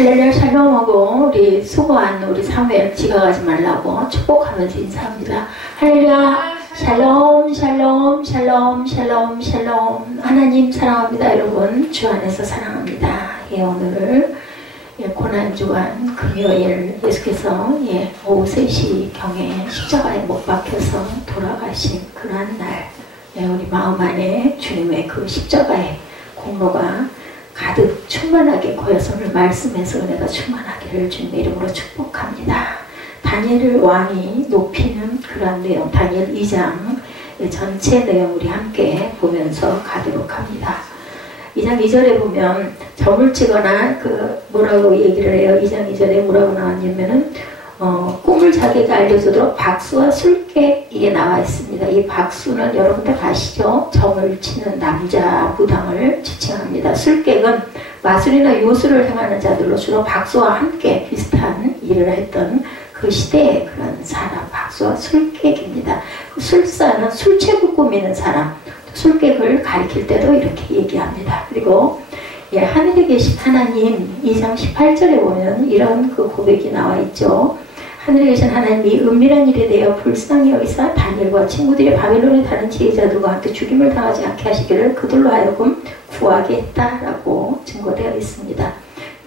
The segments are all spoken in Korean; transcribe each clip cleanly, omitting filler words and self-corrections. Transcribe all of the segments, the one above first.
할렐루야 샬롬하고 우리 수고한 우리 사무엘 지각하지 말라고 축복하면서 인사합니다. 할렐루야 샬롬 샬롬 샬롬 샬롬 샬롬. 하나님 사랑합니다. 여러분 주 안에서 사랑합니다. 오늘 고난주간 금요일 예수께서 오후 3시경에 십자가에 못 박혀서 돌아가신 그러한 날, 우리 마음 안에 주님의 그 십자가의 공로가 가득 충만하게 고여서 오늘 말씀에서 은혜가 충만하기를 주님의 이름으로 축복합니다. 다니엘 왕이 높이는 그러한 내용, 다니엘 2장 전체 내용 우리 함께 보면서 가도록 합니다. 2장 2절에 보면 점을 치거나 뭐라고 얘기를 해요. 2장 2절에 뭐라고 나왔냐면은 꿈을 자기가 알려주도록 박수와 술깨 이게 나와 있습니다. 이 박수는 여러분들 아시죠? 점을 치는 남자 무당을 지칭합니다. 술객은 마술이나 요술을 행하는 자들로 주로 박수와 함께 비슷한 일을 했던 그 시대의 그런 사람, 박수와 술객입니다. 술사는 술책을 꾸미는 사람, 술객을 가리킬 때도 이렇게 얘기합니다. 그리고 하늘에 계신 하나님 2장 18절에 보면 이런 그 고백이 나와 있죠. 하늘에 계신 하나님이 은밀한 일에 대하여 불쌍히 여기사 다니엘과 친구들이 바벨론에 다른 지혜자들과 함께 죽임을 당하지 않게 하시기를 그들로 하여금 구하게 했다라고 증거되어 있습니다.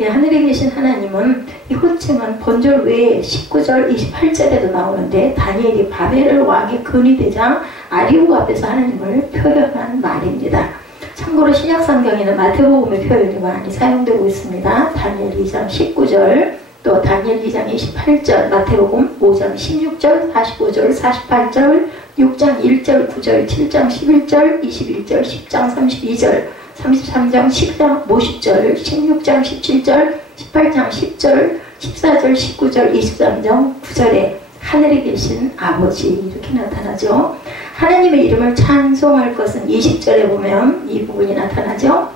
하늘에 계신 하나님은 이 호칭은 본절 외에 19절 28절에도 나오는데 다니엘이 바벨 왕의 근위대장 아리우 앞에서 하나님을 표현한 말입니다. 참고로 신약성경에는 마태복음의 표현이 많이 사용되고 있습니다. 다니엘 2장 19절 또 다니엘 2장 28절, 마태복음 5장 16절, 45절, 48절, 6장 1절, 9절, 7장 11절, 21절, 10장 32절, 33장 10장 50절, 16장 17절, 18장 10절, 14절, 19절, 23장 9절에 하늘에 계신 아버지 이렇게 나타나죠. 하나님의 이름을 찬송할 것은 20절에 보면 이 부분이 나타나죠.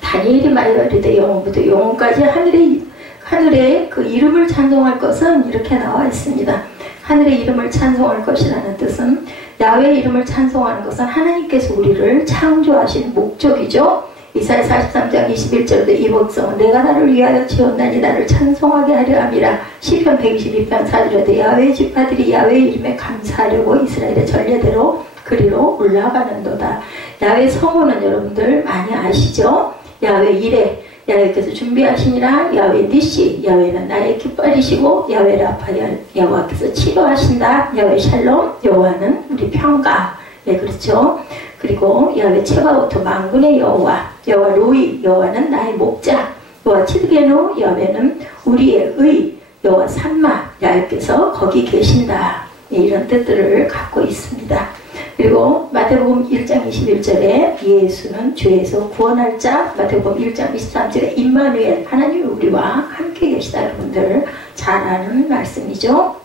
다니엘이 말하되 영원부터 영원까지 하늘의 그 이름을 찬송할 것은 이렇게 나와 있습니다. 하늘의 이름을 찬송할 것이라는 뜻은 야훼의 이름을 찬송하는 것은 하나님께서 우리를 창조하신 목적이죠. 이사야 43장 21절도 이 백성은 내가 나를 위하여 지었나니 나를 찬송하게 하려 함이라. 시편 122편 4절에도 야훼의 지파들이 야훼의 이름에 감사하려고 이스라엘의 전례대로 그리로 올라가는도다. 야훼 성호는 여러분들 많이 아시죠? 야훼 이레 야훼께서 준비하시니라. 야훼 니시 야훼는 나의 깃발이시고 야훼 라파 여호와께서 치료하신다. 야훼 샬롬 여호와는 우리 평가. 그렇죠. 그리고 야훼 체바오토 만군의 여호와 여호와 로이 여호와는 나의 목자. 여호와 치드게노 야훼는 우리의 의. 여호와 산마 야훼께서 거기 계신다. 이런 뜻들을 갖고 있습니다. 그리고 마태복음 1장 21절에 예수는 죄에서 구원할 자, 마태복음 1장 23절에 임마누엘 하나님이 우리와 함께 계시다. 여러분들 잘 아는 말씀이죠.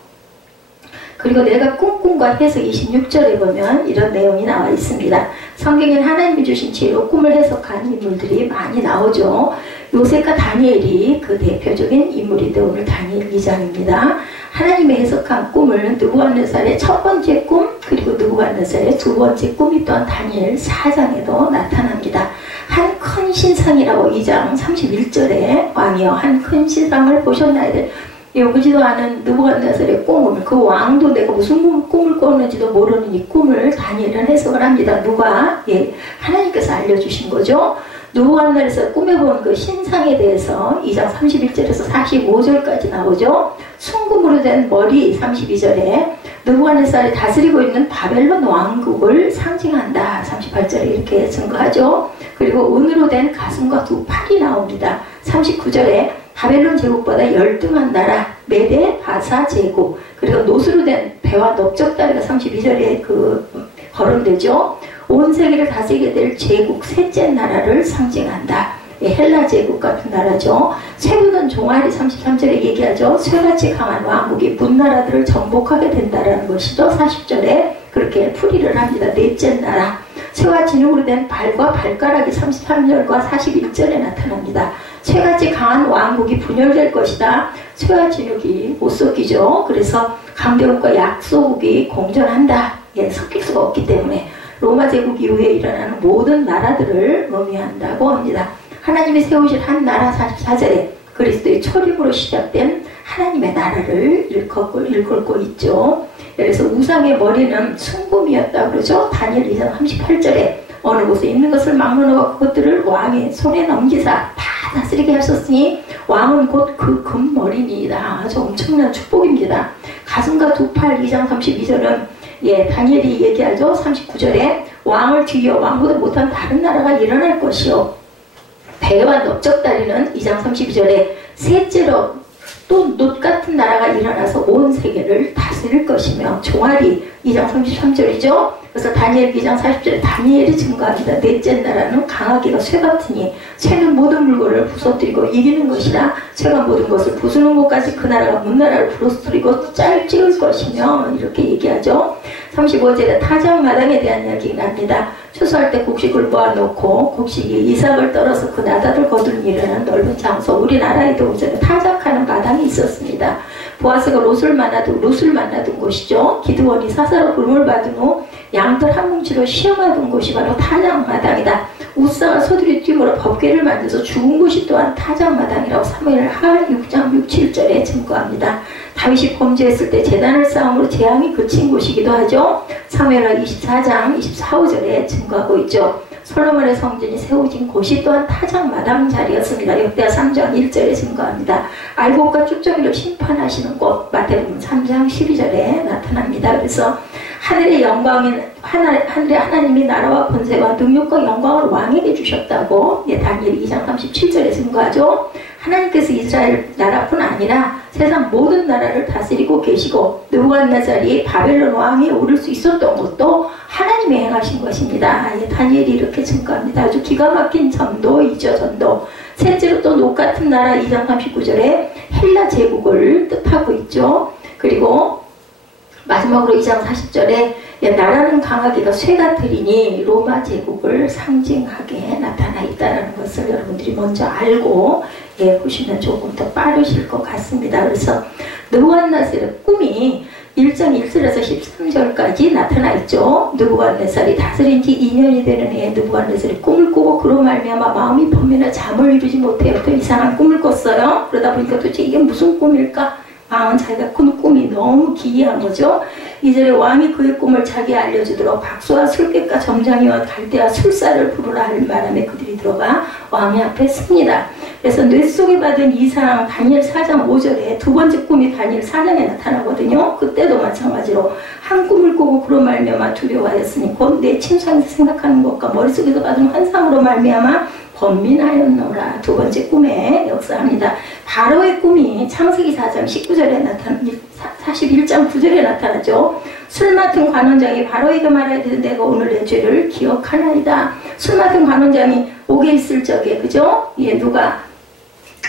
그리고 내가 꿈과 해석 26절에 보면 이런 내용이 나와 있습니다. 성경에는 하나님이 주신 지혜로 꿈을 해석한 인물들이 많이 나오죠. 요셉과 다니엘이 그 대표적인 인물인데 오늘 다니엘 2장입니다. 하나님의 해석한 꿈을 느부갓네살의 첫 번째 꿈 그리고 느부갓네살의 두 번째 꿈이 또한 다니엘 4장에도 나타납니다. 한 큰 신상이라고 2장 31절에 왕이여 한 큰 신상을 보셨나이다. 오지도 않은 느부갓네살의 꿈을 그 왕도 내가 무슨 꿈을 꿨는지도 모르는 이 꿈을 다니엘은 해석을 합니다. 누가? 하나님께서 알려주신 거죠. 느부갓네살 꿈에 본 그 신상에 대해서 2장 31절에서 45절까지 나오죠. 순금으로 된 머리 32절에 느부갓네살이 다스리고 있는 바벨론 왕국을 상징한다. 38절에 이렇게 증거하죠. 그리고 은으로 된 가슴과 두 팔이 나옵니다. 39절에 바벨론 제국보다 열등한 나라 메데 바사 제국 그리고 노수로 된 배와 넓적다리가 32절에 거론되죠. 온 세계를 다스리게 될 제국 셋째 나라를 상징한다. 헬라 제국 같은 나라죠. 쇠붙은 종아리 33절에 얘기하죠. 쇠같이 강한 왕국이 문나라들을 정복하게 된다라는 것이죠. 40절에 그렇게 풀이를 합니다. 넷째 나라. 쇠와 진흙으로 된 발과 발가락이 33절과 41절에 나타납니다. 쇠같이 강한 왕국이 분열될 것이다. 쇠와 진흙이 못 섞이죠. 그래서 강대국과 약소국이 공존한다. 섞일 수가 없기 때문에 로마 제국 이후에 일어나는 모든 나라들을 의미한다고 합니다. 하나님이 세우실 한 나라 44절에 그리스도의 초림으로 시작된 하나님의 나라를 일컫고 있죠. 그래서 우상의 머리는 순금이었다 그러죠. 다니엘 2장 38절에 어느 곳에 있는 것을 막론하고 그것들을 왕의 손에 넘기사 다 다스리게 하셨으니 왕은 곧 그 금머리니이다. 아주 엄청난 축복입니다. 가슴과 두 팔 2장 32절은 다니엘이 얘기하죠. 39절에 왕을 뒤이어 왕보다 못한 다른 나라가 일어날 것이요 배와 넓적다리는 2장 32절에 셋째로 또 놋 같은 나라가 일어나서 온 세계를 다스릴 것이며 종아리 2장 33절이죠. 그래서 다니엘 2장 40절에 다니엘이 증거합니다. 넷째 나라는 강하기가 쇠 같으니 쇠는 모든 물건을 부서뜨리고 이기는 것이라 쇠가 모든 것을 부수는 것까지 그 나라가 문나라를 부서뜨리고 짤찍을 것이며 이렇게 얘기하죠. 35절에 타작마당에 대한 이야기가 납니다. 추수할 때 곡식을 모아놓고 곡식이 이삭을 떨어서 그 나다들 거두는 일어난 넓은 장소 우리나라에도 우선은 타작하는 마당이 있었습니다. 보아스가 롯을 만나둔 곳이죠. 기드원이 사사로 부름을 받은 후 양털 한 뭉치로 시험하던 곳이 바로 타작마당이다. 우사가 소들이 뛰므로 법궤를 만들어서 죽은 곳이 또한 타작마당이라고 사무엘하 6장 6, 7절에 증거합니다. 다윗이 범죄했을 때 제단을 쌓음으로 재앙이 그친 곳이기도 하죠. 사무엘하 24장 24, 5절에 증거하고 있죠. 솔로몬의 성전이 세워진 곳이 또한 타작마당 자리였습니다. 역대하 3장 1절에 증거합니다. 알곡과 쭉저기를 심판하시는 곳 마태복음 3장 12절에 나타납니다. 그래서 하늘의 영광인 하늘의 하나님이 나라와 권세와 능력과 영광을 왕에게 주셨다고 다니엘 2장 37절에 증거하죠. 하나님께서 이스라엘 나라뿐 아니라 세상 모든 나라를 다스리고 계시고 느부갓네살이 바벨론 왕에 오를 수 있었던 것도 하나님이 행하신 것입니다. 다니엘이 이렇게 증거합니다. 아주 기가 막힌 전도이죠. 전도. 셋째로 또 놋 같은 나라 2장 39절에 헬라 제국을 뜻하고 있죠. 그리고 마지막으로 2장 40절에 나라는 강하기가 쇠 같으리니 로마 제국을 상징하게 나타나 있다는 것을 여러분들이 먼저 알고 보시면 조금 더 빠르실 것 같습니다. 그래서 느부갓네살의 꿈이 1장 1절에서 13절까지 나타나 있죠. 느부갓네살이 다스린 지 2년이 되는 해에 느부갓네살이 꿈을 꾸고 그로 말미암아 마음이 범민하 잠을 이루지 못해 어떤 이상한 꿈을 꿨어요. 그러다 보니까 도대체 이게 무슨 꿈일까? 왕은 자기가 꾼 꿈이 너무 기이한 거죠. 이전에 왕이 그의 꿈을 자기에 알려주도록 박수와 술객과 점장이와 갈대와 술사를 부르라 할 바람에 그들이 들어가 왕의 앞에 씁니다. 그래서 뇌 속에 받은 이상 다니엘 4장 5절에 두 번째 꿈이 다니엘 4장에 나타나거든요. 그때도 마찬가지로 한 꿈을 꾸고 그로 말미암아 두려워하였으니 곧 내 침상에서 생각하는 것과 머릿속에서 받은 환상으로 말미암아 번민하였노라. 두 번째 꿈에 역사합니다. 바로의 꿈이 창세기 4장 19절에 41장 9절에 나타나죠. 술 맡은 관원장이 바로에게 말하되 내가 오늘 내 죄를 기억하나이다. 술 맡은 관원장이 옥에 있을 적에 그죠? 누가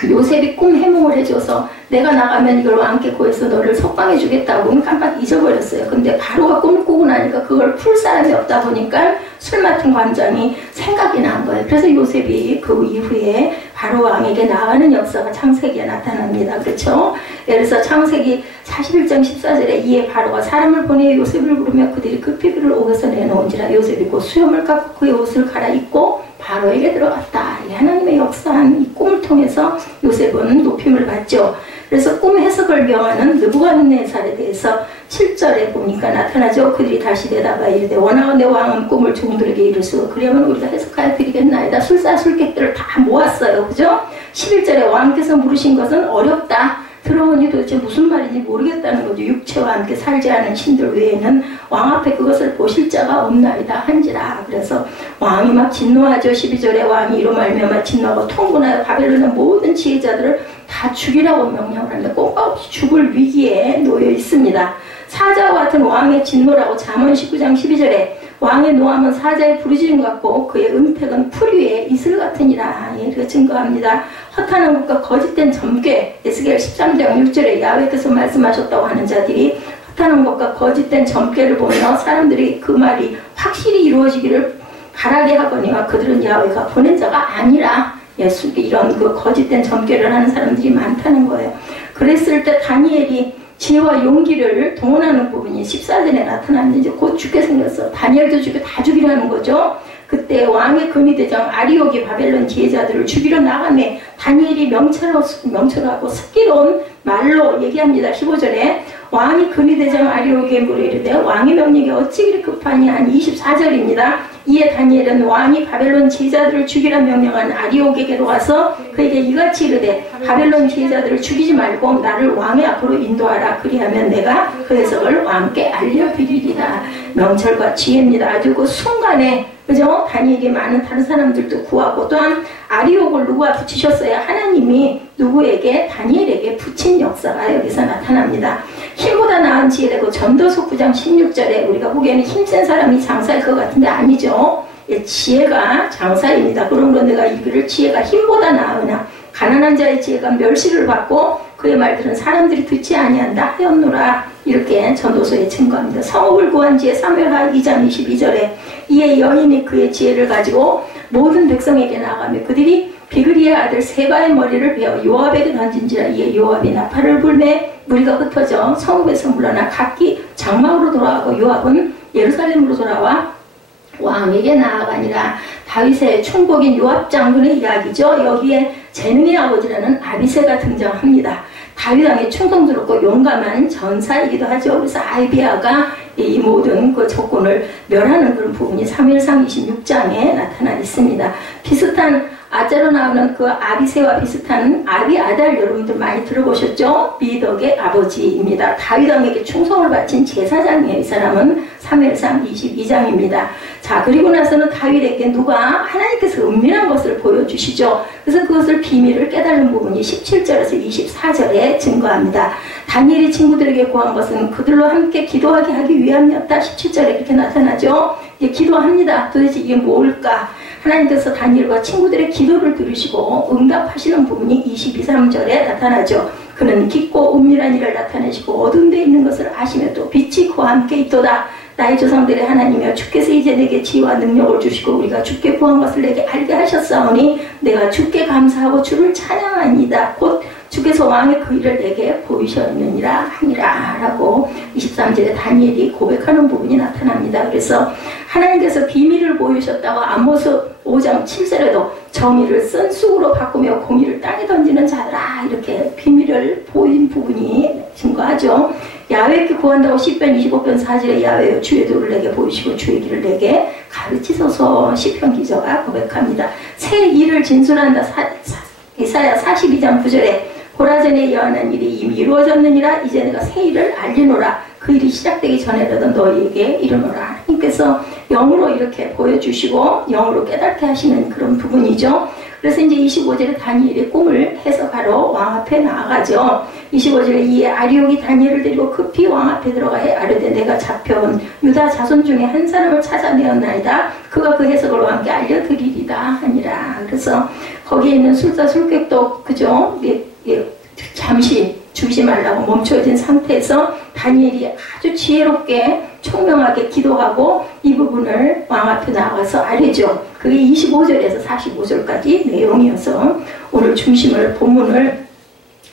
요셉이 꿈 해몽을 해줘서 내가 나가면 이걸 왕께 구해서 너를 석방해 주겠다고 깜빡 잊어버렸어요. 근데 바로가 꿈을 꾸고 나니까 그걸 풀 사람이 없다 보니까 술 맡은 관장이 생각이 난 거예요. 그래서 요셉이 그 이후에 바로 왕에게 나가는 역사가 창세기에 나타납니다. 그렇죠? 그래서 창세기 41장 14절에 이에 바로가 사람을 보내 요셉을 부르며 그들이 급히 그를 옥에서 내놓은지라 요셉이 곧 수염을 깎고 그의 옷을 갈아입고 바로에게 들어갔다. 하나님의 역사한 이 꿈을 통해서 요셉은 높임을 받죠. 그래서 꿈 해석을 명하는 느부갓네살에 대해서 7절에 보니까 나타나죠. 그들이 다시 대답하여 이르되 원하건대 왕은 꿈을 종들에게 이르시고 그러면 우리가 해석하여 드리겠나이다. 술사 술객들을 다 모았어요. 그죠? 11절에 왕께서 물으신 것은 어렵다. 들어보니 도대체 무슨 말인지 모르겠다는 거죠. 육체와 함께 살지 않은 신들 외에는 왕 앞에 그것을 보실 자가 없나이다 한지라. 그래서 왕이 막 진노하죠. 12절에 왕이 이로 말미암아 진노하고 통분하여 바벨론의 모든 지혜자들을 다 죽이라고 명령을 합니다. 꼼꼼없이 죽을 위기에 놓여 있습니다. 사자와 같은 왕의 진노라고 잠언 19장 12절에 왕의 노함은 사자의 부르짖음 같고 그의 은택은 풀 위에 이슬 같으니라. 이렇게 증거합니다. 허탄한 것과 거짓된 점괘 에스겔 13장 6절에 야훼께서 말씀하셨다고 하는 자들이 허탄한 것과 거짓된 점괘를 보며 사람들이 그 말이 확실히 이루어지기를 바라게 하거니와 그들은 야훼가 보낸 자가 아니라 이런 그 거짓된 점괘를 하는 사람들이 많다는 거예요. 그랬을 때 다니엘이 지혜와 용기를 동원하는 부분이 14절에 나타났는데 이제 곧 죽게 생겼어. 다니엘도 죽여 다 죽이라는 거죠. 그때 왕의 금의대장 아리옥이 바벨론 지혜자들을 죽이러 나가매 다니엘이 명철하고 슬기로운 말로 얘기합니다. 15절에 왕이 근위대장 아리오에게 물어 이르되 왕의 명령이 어찌 그리 급하니 한 24절입니다. 이에 다니엘은 왕이 바벨론 제자들을 죽이라 명령한 아리오에게로 와서 그에게 이같이 이르되 바벨론 제자들을 죽이지 말고 나를 왕의 앞으로 인도하라. 그리하면 내가 그 해석을 왕께 알려드리리라. 명철과 지혜입니다. 아주 그 순간에 그죠? 다니엘에게 많은 다른 사람들도 구하고 또한 아리옥을 누가 붙이셨어야 하나님이 누구에게 다니엘에게 붙인 역사가 여기서 나타납니다. 힘보다 나은 지혜되고 전도서 9장 16절에 우리가 보기에는 힘센 사람이 장사일 것 같은데 아니죠. 예, 지혜가 장사입니다. 그러므로 내가 이 글을 지혜가 힘보다 나으나 가난한 자의 지혜가 멸시를 받고 그의 말들은 사람들이 듣지 아니한다 하였노라. 이렇게 전도서에 증거합니다. 성읍을 구한 지혜 사무엘하 2장 22절에 이에 여인이 그의 지혜를 가지고 모든 백성에게 나아가며 그들이 비그리의 아들 세바의 머리를 베어 요압에게 던진지라. 이에 요압이 나팔을 불매 무리가 흩어져 성읍에서 물러나 각기 장막으로 돌아가고 요압은 예루살렘으로 돌아와 왕에게 나아가니라. 다윗의 충복인 요압 장군의 이야기죠. 여기에 재능의 아버지라는 아비새가 등장합니다. 다윗 왕의 충성스럽고 용감한 전사이기도 하죠. 그래서 아비아가 이 모든 그 적군을 멸하는 그런 부분이 사무엘상 26장에 나타나 있습니다. 비슷한 아자로 나오는 그 아비새와 비슷한 아비아달 여러분들 많이 들어보셨죠? 미덕의 아버지입니다. 다윗 왕에게 충성을 바친 제사장이에요. 이 사람은 사무엘상 22장입니다. 자, 그리고 나서는 다윗에게 누가 하나님께서 은밀한 것을 보여주시죠. 그래서 그것을 비밀을 깨달은 부분이 17절에서 24절에 증거합니다. 다니엘이 친구들에게 구한 것은 그들로 함께 기도하게 하기 위함이었다. 17절에 그렇게 나타나죠. 이제 기도합니다. 도대체 이게 뭘까? 하나님께서 다니엘과 친구들의 기도를 들으시고 응답하시는 부분이 22, 3절에 나타나죠. 그는 깊고 은밀한 일을 나타내시고 어두운 데 있는 것을 아시며 또 빛이 그와 함께 있도다. 나의 조상들의 하나님이여 주께서 이제 내게 지혜와 능력을 주시고 우리가 주께 구한 것을 내게 알게 하셨사오니 내가 주께 감사하고 주를 찬양하니이다. 곧 주께서 왕의 그 일을 내게 보이셨느니라 하니라 라고 23절에 다니엘이 고백하는 부분이 나타납니다. 그래서 하나님께서 비밀을 보이셨다고 아모스 5장 7절에도 정의를 쓴 쑥으로 바꾸며 공의를 땅에 던지는 자들아 이렇게 비밀을 보인 부분이 증거하죠. 야훼께 구한다고 시편 25편 4절에 야훼여 주의 도를 내게 보이시고 주의 길을 내게 가르치소서 시편 기자가 고백합니다. 새 일을 진술한다. 이사야 42장 9절에 고라전에 예언한 일이 이미 이루어졌느니라. 이제 내가 새 일을 알리노라. 그 일이 시작되기 전에라도 너희에게 이르노라. 하나님께서 영으로 이렇게 보여주시고 영으로 깨닫게 하시는 그런 부분이죠. 그래서 이제 25절에 다니엘의 꿈을 해석하러 왕 앞에 나아가죠. 25절에 이에 아리옥이 다니엘을 데리고 급히 왕 앞에 들어가해 아뢰되 내가 잡혀온 유다 자손 중에 한 사람을 찾아내었나이다. 그가 그 해석을 왕께 알려드리리다 하니라. 그래서 거기에 있는 술사 술객도 그죠? 잠시 죽이지 말라고 멈춰진 상태에서 다니엘이 아주 지혜롭게 총명하게 기도하고 이 부분을 왕 앞에 나와서 알려줘. 그게 25절에서 45절까지 내용이어서 오늘 중심을 본문을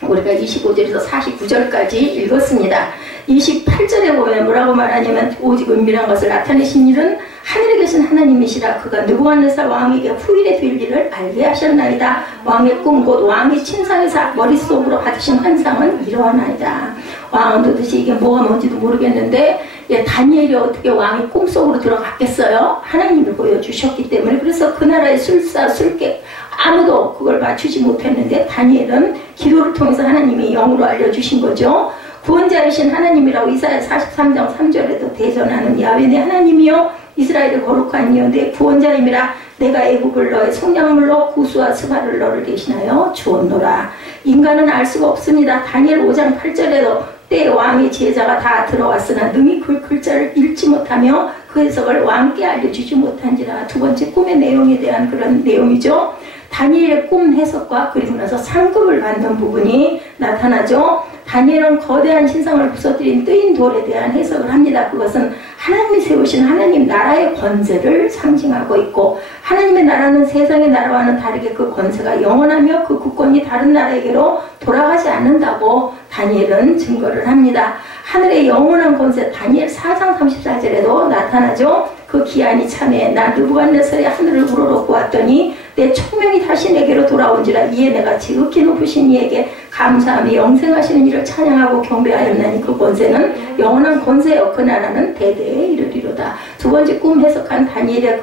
우리가 25절에서 49절까지 읽었습니다. 28절에 보면 뭐라고 말하냐면 오직 은밀한 것을 나타내신 일은 하늘에 계신 하나님이시라. 그가 느부갓네살 왕에게 후일에 될 일을 알게 하셨나이다. 왕의 꿈 곧 왕의 침상에서 머릿속으로 받으신 환상은 이러하나이다. 왕은 도대체 이게 뭐가 뭔지도 모르겠는데 다니엘이 어떻게 왕의 꿈속으로 들어갔겠어요? 하나님을 보여주셨기 때문에. 그래서 그 나라의 술사 술객 아무도 그걸 맞추지 못했는데 다니엘은 기도를 통해서 하나님이 영으로 알려주신 거죠. 구원자이신 하나님이라고 이사야 43장 3절에도 대전하는 야훼 내 하나님이요 이스라엘의 거룩한 이여 내 구원자임이라. 내가 애국을 너의 속량물로 구수와 스바를 너를 대신하여 주었노라. 인간은 알 수가 없습니다. 다니엘 5장 8절에도 때 왕의 제자가 다 들어왔으나 능히 그 글자를 읽지 못하며 그 해석을 왕께 알려주지 못한지라. 두 번째 꿈의 내용에 대한 그런 내용이죠. 다니엘의 꿈 해석과 그리고 나서 상급을 받는 부분이 나타나죠. 다니엘은 거대한 신상을 부서뜨린 뜨인 돌에 대한 해석을 합니다. 그것은 하나님이 세우신 하나님 나라의 권세를 상징하고 있고 하나님의 나라는 세상의 나라와는 다르게 그 권세가 영원하며 그 국권이 다른 나라에게로 돌아가지 않는다고 다니엘은 증거를 합니다. 하늘의 영원한 권세 다니엘 4장 34절에도 나타나죠. 그 기한이 참에 나 느부갓네살의 하늘을 우러러 보았더니 내 총명이 다시 내게로 돌아온지라 이에 내가 지극히 높으신 이에게 감사하며 영생하시는 이를 찬양하고 경배하였나니 그 권세는 영원한 권세여 그 나라는 대대에 이르리로다. 두 번째 꿈 해석한 다니엘의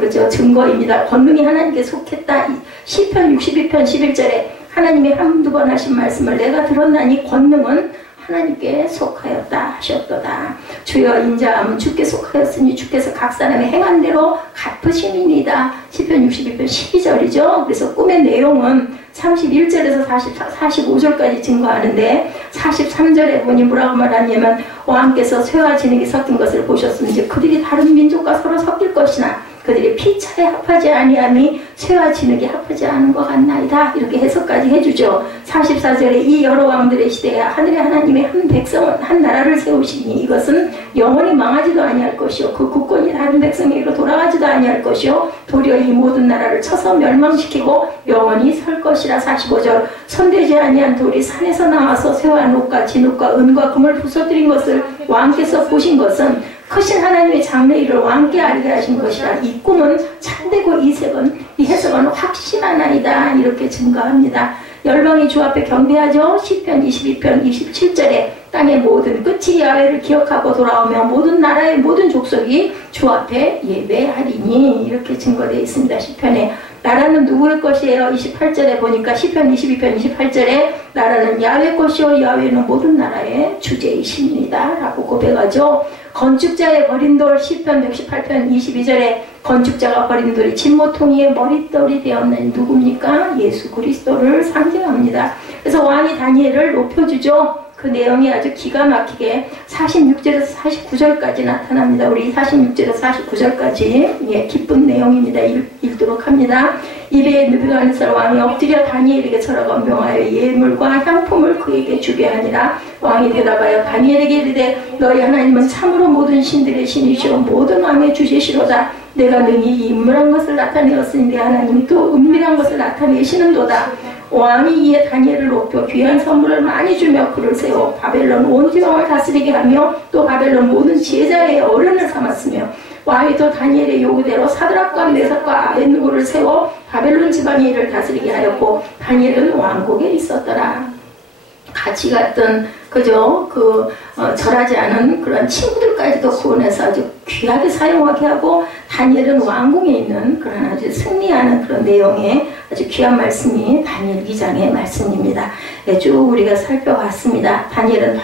그저 증거입니다. 권능이 하나님께 속했다. 시편 62편 11절에 하나님이 한두 번 하신 말씀을 내가 들었나니 권능은 하나님께 속하였다 하셨도다. 주여 인자함은 주께 속하였으니 주께서 각 사람의 행한 대로 갚으심이니이다. 시편 62편 12절이죠. 그래서 꿈의 내용은 31절에서 45절까지 증거하는데 43절에 보니 뭐라고 말하냐면 왕께서 쇠와 진흙이 섞인 것을 보셨으니 그들이 다른 민족과 서로 섞일 것이나 그들이 피차에 합하지 아니함이 쇠와 진흙이 합하지 않은 것 같나이다. 이렇게 해석까지 해주죠. 44절에 이 여러 왕들의 시대에 하늘의 하나님의 한 백성은 한 나라를 세우시니 이것은 영원히 망하지도 아니할 것이요 그 국권이 다른 백성에게로 돌아가지도 아니할 것이요 도리어 이 모든 나라를 쳐서 멸망시키고 영원히 설 것이라. 45절 손대지 아니한 돌이 산에서 나와서 쇠와 녹과 진흙과 은과 금을 부서뜨린 것을 왕께서 보신 것은 크신 하나님의 장래일을 왕께 알게 하신 것이라. 이 꿈은 참되고 이 해석은 확신하나이다. 이렇게 증거합니다. 열방이 주 앞에 경배하죠. 시편 22편 27절에 땅의 모든 끝이 야훼를 기억하고 돌아오며 모든 나라의 모든 족속이 주 앞에 예배하리니 이렇게 증거되어 있습니다. 시편에 나라는 누구의 것이에요? 28절에 보니까 시편 22편 28절에 나라는 야훼 것이요 야훼는 모든 나라의 주제이십니다 라고 고백하죠. 건축자의 버린 돌 시편 118편 22절에 건축자가 버린 돌이 진모퉁이의 머릿돌이 되었느니 누굽니까? 예수 그리스도를 상징합니다. 그래서 왕이 다니엘을 높여주죠. 그 내용이 아주 기가 막히게 46절에서 49절까지 나타납니다. 우리 46절에서 49절까지 기쁜 내용입니다. 읽도록 합니다. 이에 느부갓네살 왕이 엎드려 다니엘에게 절하고 명하여 예물과 향품을 그에게 주게 하니라. 왕이 대답하여 다니엘에게 이르되 너희 하나님은 참으로 모든 신들의 신이시오 모든 왕의 주시시로다. 내가 능히 이 은밀한 것을 나타내었으니 내 하나님이 또 은밀한 것을 나타내시는도다. 왕이 이에 다니엘을 높여 귀한 선물을 많이 주며 그를 세워 바벨론 온 지방을 다스리게 하며 또 바벨론 모든 지혜자의 어른을 삼았으며 왕이 또 다니엘의 요구대로 사드락과 메삭과 아벳느고를 세워 바벨론 지방의 일을 다스리게 하였고 다니엘은 왕국에 있었더라. 같이 갔던 그저 절하지 않은 그런 친구들까지도 구원해서 아주 귀하게 사용하게 하고 다니엘은 왕궁에 있는 그런 아주 승리하는 그런 내용의 아주 귀한 말씀이 다니엘 2장의 말씀입니다. 쭉 우리가 살펴봤습니다. 다니엘은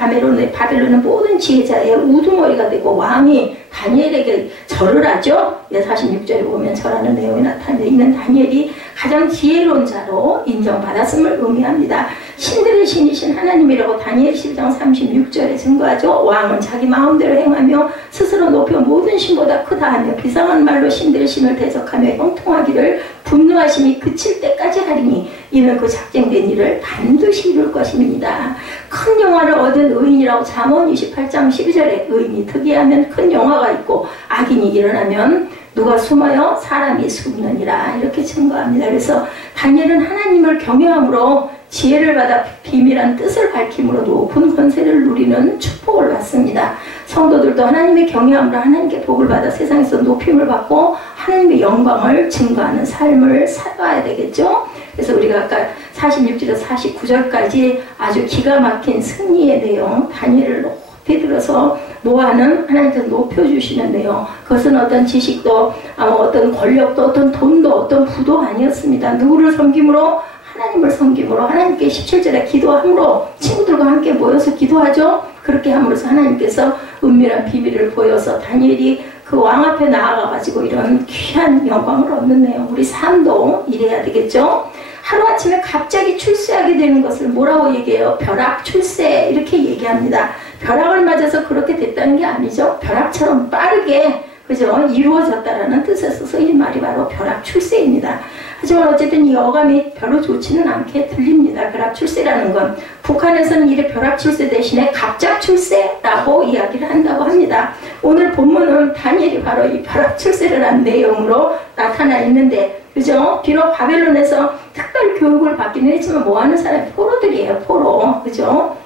바벨론의 모든 지혜자의 우두머리가 되고 왕이 다니엘에게 절을 하죠. 46절에 보면 절하는 내용이 나타나 있는 다니엘이 가장 지혜로운 자로 인정받았음을 의미합니다. 신들의 신이신 하나님이라고 다니엘 10장 36절에 증거하죠. 왕은 자기 마음대로 행하며 스스로 높여 모든 신보다 크다 하며 비상한 말로 신들의 신을 대적하며 형통하기를 분노하심이 그칠 때까지 하리니 이는 그 작정된 일을 반드시 이룰 것입니다. 큰 영화를 얻은 의인이라고 잠언 28장 12절에 의인이 특이하면 큰 영화가 있고 악인이 일어나면 누가 숨어요? 사람이 숨느니라 이렇게 증거합니다. 그래서 다니엘은 하나님을 경외함으로 지혜를 받아 비밀한 뜻을 밝힘으로 높은 권세를 누리는 축복을 받습니다. 성도들도 하나님의 경외함으로 하나님께 복을 받아 세상에서 높임을 받고 하나님의 영광을 증거하는 삶을 살아야 되겠죠. 그래서 우리가 아까 46절에서 49절까지 아주 기가 막힌 승리의 내용 다니엘을 높이 들어서 모아는 하나님께서 높여주시는 내용, 그것은 어떤 지식도 어떤 권력도 어떤 돈도 어떤 부도 아니었습니다. 누구를 섬김으로? 하나님을 섬김으로 하나님께 17절에 기도함으로 친구들과 함께 모여서 기도하죠. 그렇게 함으로써 하나님께서 은밀한 비밀을 보여서 다니엘이 그 왕 앞에 나아가가지고 이런 귀한 영광을 얻는 내용, 우리 삶도 이래야 되겠죠. 하루아침에 갑자기 출세하게 되는 것을 뭐라고 얘기해요? 벼락 출세 이렇게 얘기합니다. 벼락을 맞아서 그렇게 됐다는 게 아니죠. 벼락처럼 빠르게 그죠? 이루어졌다라는 뜻에서 쓰인 말이 바로 벼락 출세입니다. 하지만 어쨌든 이 어감이 별로 좋지는 않게 들립니다. 벼락 출세라는 건 북한에서는 이를 벼락 출세 대신에 갑작 출세라고 이야기를 한다고 합니다. 오늘 본문은 다니엘이 바로 이 벼락 출세를 한 내용으로 나타나 있는데, 그죠? 비록 바벨론에서 특별 교육을 받기는 했지만 뭐하는 사람이 포로들이에요. 포로, 그죠?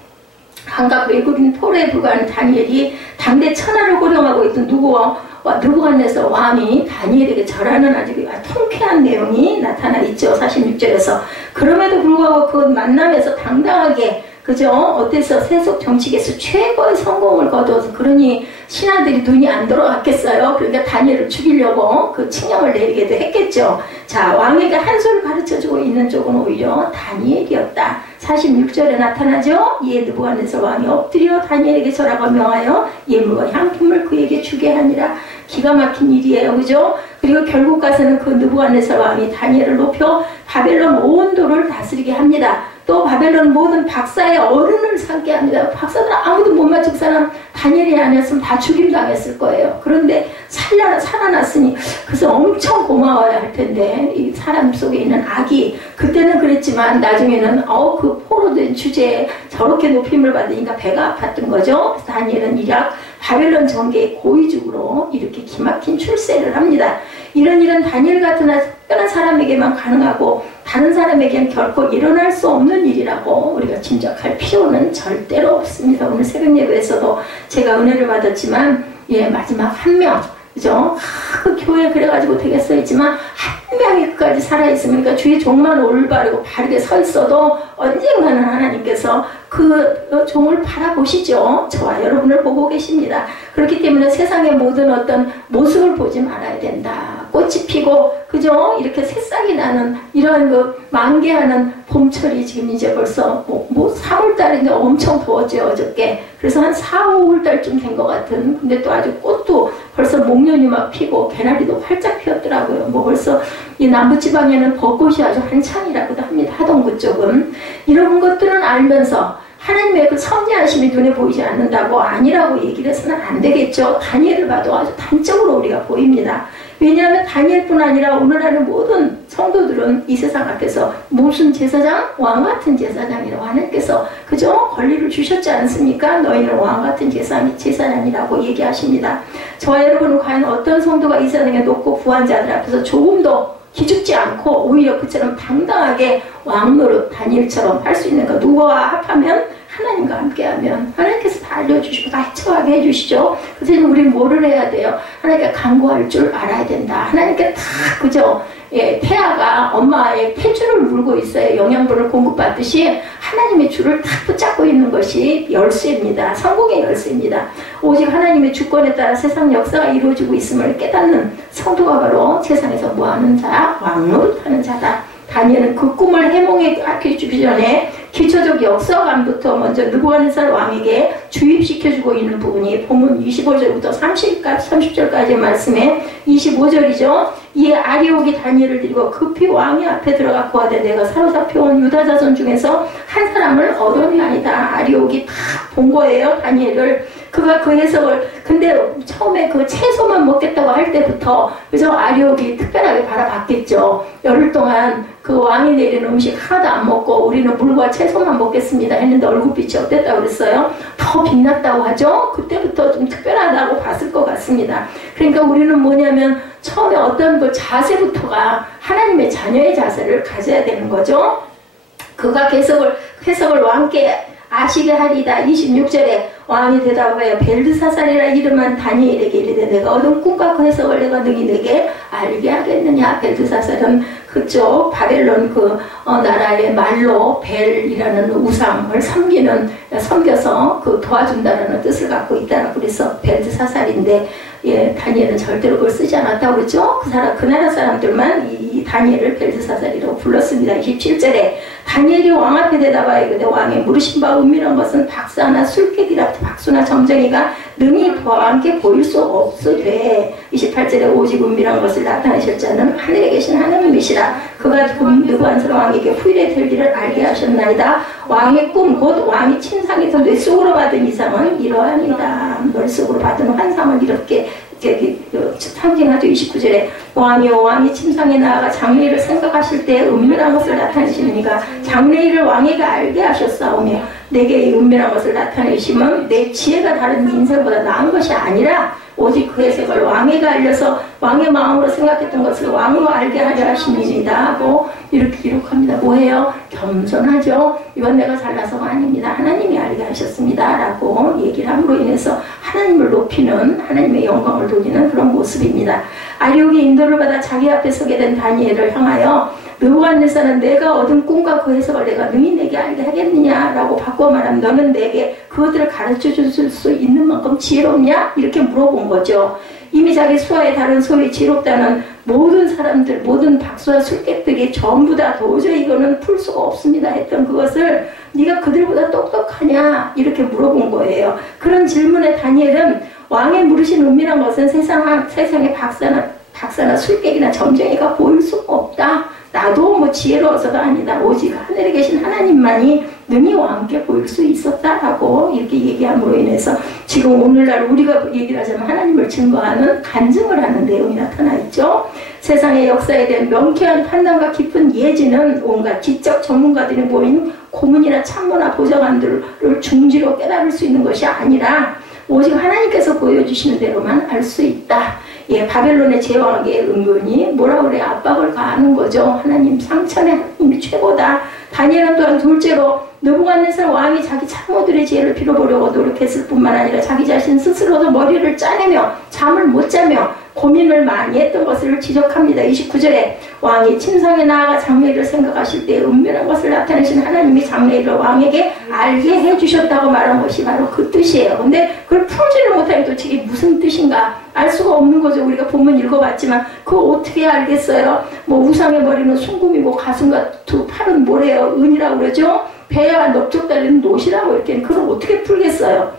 한각 외국인 포로에 불과한 다니엘이 당대 천하를 호령하고 있던 누구와 느부갓네살 왕이 다니엘에게 절하는 아주 통쾌한 내용이 나타나 있죠. 46절에서. 그럼에도 불구하고 그 만남에서 당당하게 그죠? 어때서 세속 정치계에서 최고의 성공을 거두어서 그러니 신하들이 눈이 안 돌아갔겠어요. 그러니까 다니엘을 죽이려고 그 칙령을 내리게도 했겠죠. 자, 왕에게 한 수를 가르쳐주고 있는 쪽은 오히려 다니엘이었다. 46절에 나타나죠. 이에 느부갓네살 왕이 엎드려 다니엘에게 절하고 명하여 예물과 향품을 그에게 주게 하니라. 기가 막힌 일이에요. 그죠? 그리고 결국 가서는 그 느부갓네살 왕이 다니엘을 높여 바벨론 온도를 다스리게 합니다. 또 바벨론 모든 박사의 어른을 삼게 합니다. 박사들 아무도 못 맞출 사람 다니엘이 아니었으면 다 죽임당했을 거예요. 그런데 살아났으니 그래서 엄청 고마워야 할 텐데 이 사람 속에 있는 악이 그때는 그랬지만 나중에는 그 포로된 주제에 저렇게 높임을 받으니까 배가 아팠던 거죠. 그래서 다니엘은 일약 바벨론 정계의 고위직으로 이렇게 기막힌 출세를 합니다. 이런 다니엘 같은 특별한 사람에게만 가능하고 다른 사람에게는 결코 일어날 수 없는 일이라고 우리가 짐작할 필요는 절대로 없습니다. 오늘 새벽 예배에서도 제가 은혜를 받았지만 마지막 한 명 그죠? 그 교회 그래가지고 되겠어 했지만 한 명이 끝까지 살아있으면 그러니까 주의 종만 올바르고 바르게 서 있어도 언젠가는 하나님께서 그 종을 바라보시죠. 저와 여러분을 보고 계십니다. 그렇기 때문에 세상의 모든 어떤 모습을 보지 말아야 된다. 꽃이 피고 그죠? 이렇게 새싹이 나는 이런 그 만개하는 봄철이 지금 이제 벌써 3월달인데 엄청 더웠죠 어저께. 그래서 한 4, 5월달쯤 된 것 같은 근데 또 아주 꽃도 벌써 목련이 막 피고 개나리도 활짝 피었더라고요. 벌써 이 남부지방에는 벚꽃이 아주 한창이라고도 합니다. 하동구 쪽은. 이런 것들은 알면서 하나님의 그 선지하심이 눈에 보이지 않는다고 아니라고 얘기를 해서는 안 되겠죠. 다니엘을 봐도 아주 단적으로 우리가 보입니다. 왜냐하면 다니엘뿐 아니라 오늘날의 모든 성도들은 이 세상 앞에서 무슨 제사장? 왕같은 제사장이라고 하나님께서 그죠? 권리를 주셨지 않습니까? 너희는 왕같은 제사장이라고 얘기하십니다. 저와 여러분은 과연 어떤 성도가 이 세상에 높고 부한 자들 앞에서 조금도 기죽지 않고 오히려 그처럼 당당하게 왕노릇 다니엘처럼 할 수 있는가? 누구와 합하면? 하나님과 함께하면 하나님께서 다 알려주시고 다 헤쳐가게 해주시죠. 그래서 우리는 뭐를 해야 돼요? 하나님께 간구할 줄 알아야 된다. 하나님께 다 그죠? 태아가 엄마의 태줄을 물고 있어요. 영양분을 공급받듯이 하나님의 줄을 탁 붙잡고 있는 것이 열쇠입니다. 성공의 열쇠입니다. 오직 하나님의 주권에 따라 세상 역사가 이루어지고 있음을 깨닫는 성도가 바로 세상에서 뭐하는 자? 왕노릇하는 자다. 다니엘은 그 꿈을 해몽해 주기 전에 기초적 역사관부터 먼저 느부갓네살 왕에게 주입시켜주고 있는 부분이 본문 25절부터 30절까지의 말씀에 25절이죠. 이에 아리옥이 다니엘을 데리고 급히 왕의 앞에 들어가 고하되 내가 사로잡혀온 유다 자손 중에서 한 사람을 얻었나이다. 아리옥이 다 본 거예요. 다니엘을. 그가 그 해석을 근데 처음에 그 채소만 먹겠다고 할 때부터 그래서 아리옥이 특별하게 바라봤겠죠. 열흘 동안 그 왕이 내리는 음식 하나도 안 먹고 우리는 물과 채소만 먹겠습니다 했는데 얼굴빛이 어땠다고 그랬어요? 더 빛났다고 하죠. 그때부터 좀 특별하다고 봤을 것 같습니다. 그러니까 우리는 뭐냐면 처음에 어떤 그 자세부터가 하나님의 자녀의 자세를 가져야 되는 거죠. 그가 해석을 왕께 아시게 하리이다. 26절에 왕이 대답하여 벨드사살이라 이름한 다니엘에게 이르되 내가 얻은 꿈과 그 해석을 내가 능히 내게 알게 하겠느냐. 벨드사살은 그쪽 바벨론 그 나라의 말로 벨이라는 우상을 섬겨서 그 도와준다는 뜻을 갖고 있다라고 그래서 벨드사살인데 다니엘은 절대로 그걸 쓰지 않았다고 그러죠. 그 나라 사람들만 이 다니엘을 벨드사살이라고 불렀습니다. 27절에 다니엘이 왕 앞에 대답하여 이르되 왕의 물으신 바 은밀한 것은 박사나 술객이라 박수나 점쟁이가 능히 왕께 보일 수 없으되 28절에 오직 은밀한 것을 나타내실 자는 하늘에 계신 하나님이시라. 그가 느부갓네살 왕에게 후일에 될 일을 알게 하셨나이다. 왕의 꿈 곧 왕이 침상에서 뇌 속으로 받은 이상은 이러하니이다. 머릿속으로 받은 환상을 이렇게 상징하죠. 29절에 왕이 침상에 나아가 장래일을 생각하실 때 은밀한 것을 나타내시니가 장래일을 왕에게 알게 하셨사오며 내게 이 은밀한 것을 나타내시면 내 지혜가 다른 인생보다 나은 것이 아니라 오직 그 해석을 왕에게 알려서 왕의 마음으로 생각했던 것을 왕으로 알게 하려 하심이니이다 하고 이렇게 기록합니다. 뭐예요? 겸손하죠. 이건 내가 잘나서가 아닙니다. 하나님이 알게 하셨습니다 라고 얘기를 함으로 인해서 하나님을 높이는, 하나님의 영광을 돌리는 그런 모습입니다. 아리옥의 인도를 받아 자기 앞에 서게 된 다니엘을 향하여 느부갓네살은 내가 얻은 꿈과 그 해석을 내가 능히 내게 알게 하겠느냐라고 바꿔 말하면 너는 내게 그것들을 가르쳐 줄 수 있는 만큼 지혜롭냐? 이렇게 물어본 거죠. 이미 자기 수하에 다른 소위 지롭다는 모든 사람들, 모든 박수와 술객들이 전부 다 도저히 이거는 풀 수가 없습니다 했던 그것을 네가 그들보다 똑똑하냐? 이렇게 물어본 거예요. 그런 질문에 다니엘은 왕의 물으신 은밀한 것은 세상에 박사나 술객이나 점쟁이가 보일 수가 없다. 나도 뭐 지혜로워서가 아니다. 오직 하늘에 계신 하나님만이 능히 왕께 보일 수 있었다라고 이렇게 얘기함으로 인해서 지금 오늘날 우리가 얘기를 하자면 하나님을 증거하는 간증을 하는 내용이 나타나 있죠. 세상의 역사에 대한 명쾌한 판단과 깊은 예지는 온갖 지적 전문가들이 모인 고문이나 참모나 보좌관들을 중지로 깨달을 수 있는 것이 아니라 오직 하나님께서 보여주시는 대로만 알 수 있다. 예, 바벨론의 제왕에게 은근히 뭐라 그래 압박을 가하는 거죠. 하나님 상천의 하나님이 최고다. 다니엘은 또한 둘째로 느부갓네살 왕이 자기 참모들의 지혜를 빌어보려고 노력했을 뿐만 아니라 자기 자신 스스로도 머리를 짜내며 잠을 못 자며 고민을 많이 했던 것을 지적합니다. 29절에 왕이 침상에 나아가 장래일을 생각하실 때 은밀한 것을 나타내신 하나님이 장래일을 왕에게 알게 해주셨다고 말한 것이 바로 그 뜻이에요. 근데 그걸 풀지를 못하니 도대체 이게 무슨 뜻인가 알 수가 없는 거죠. 우리가 본문 읽어봤지만 그거 어떻게 알겠어요? 뭐 우상의 머리는 순금이고 가슴과 두 팔은 뭐래요? 은이라고 그러죠? 배와 넓적 달리는 노시라고 이렇게 그걸 어떻게 풀겠어요?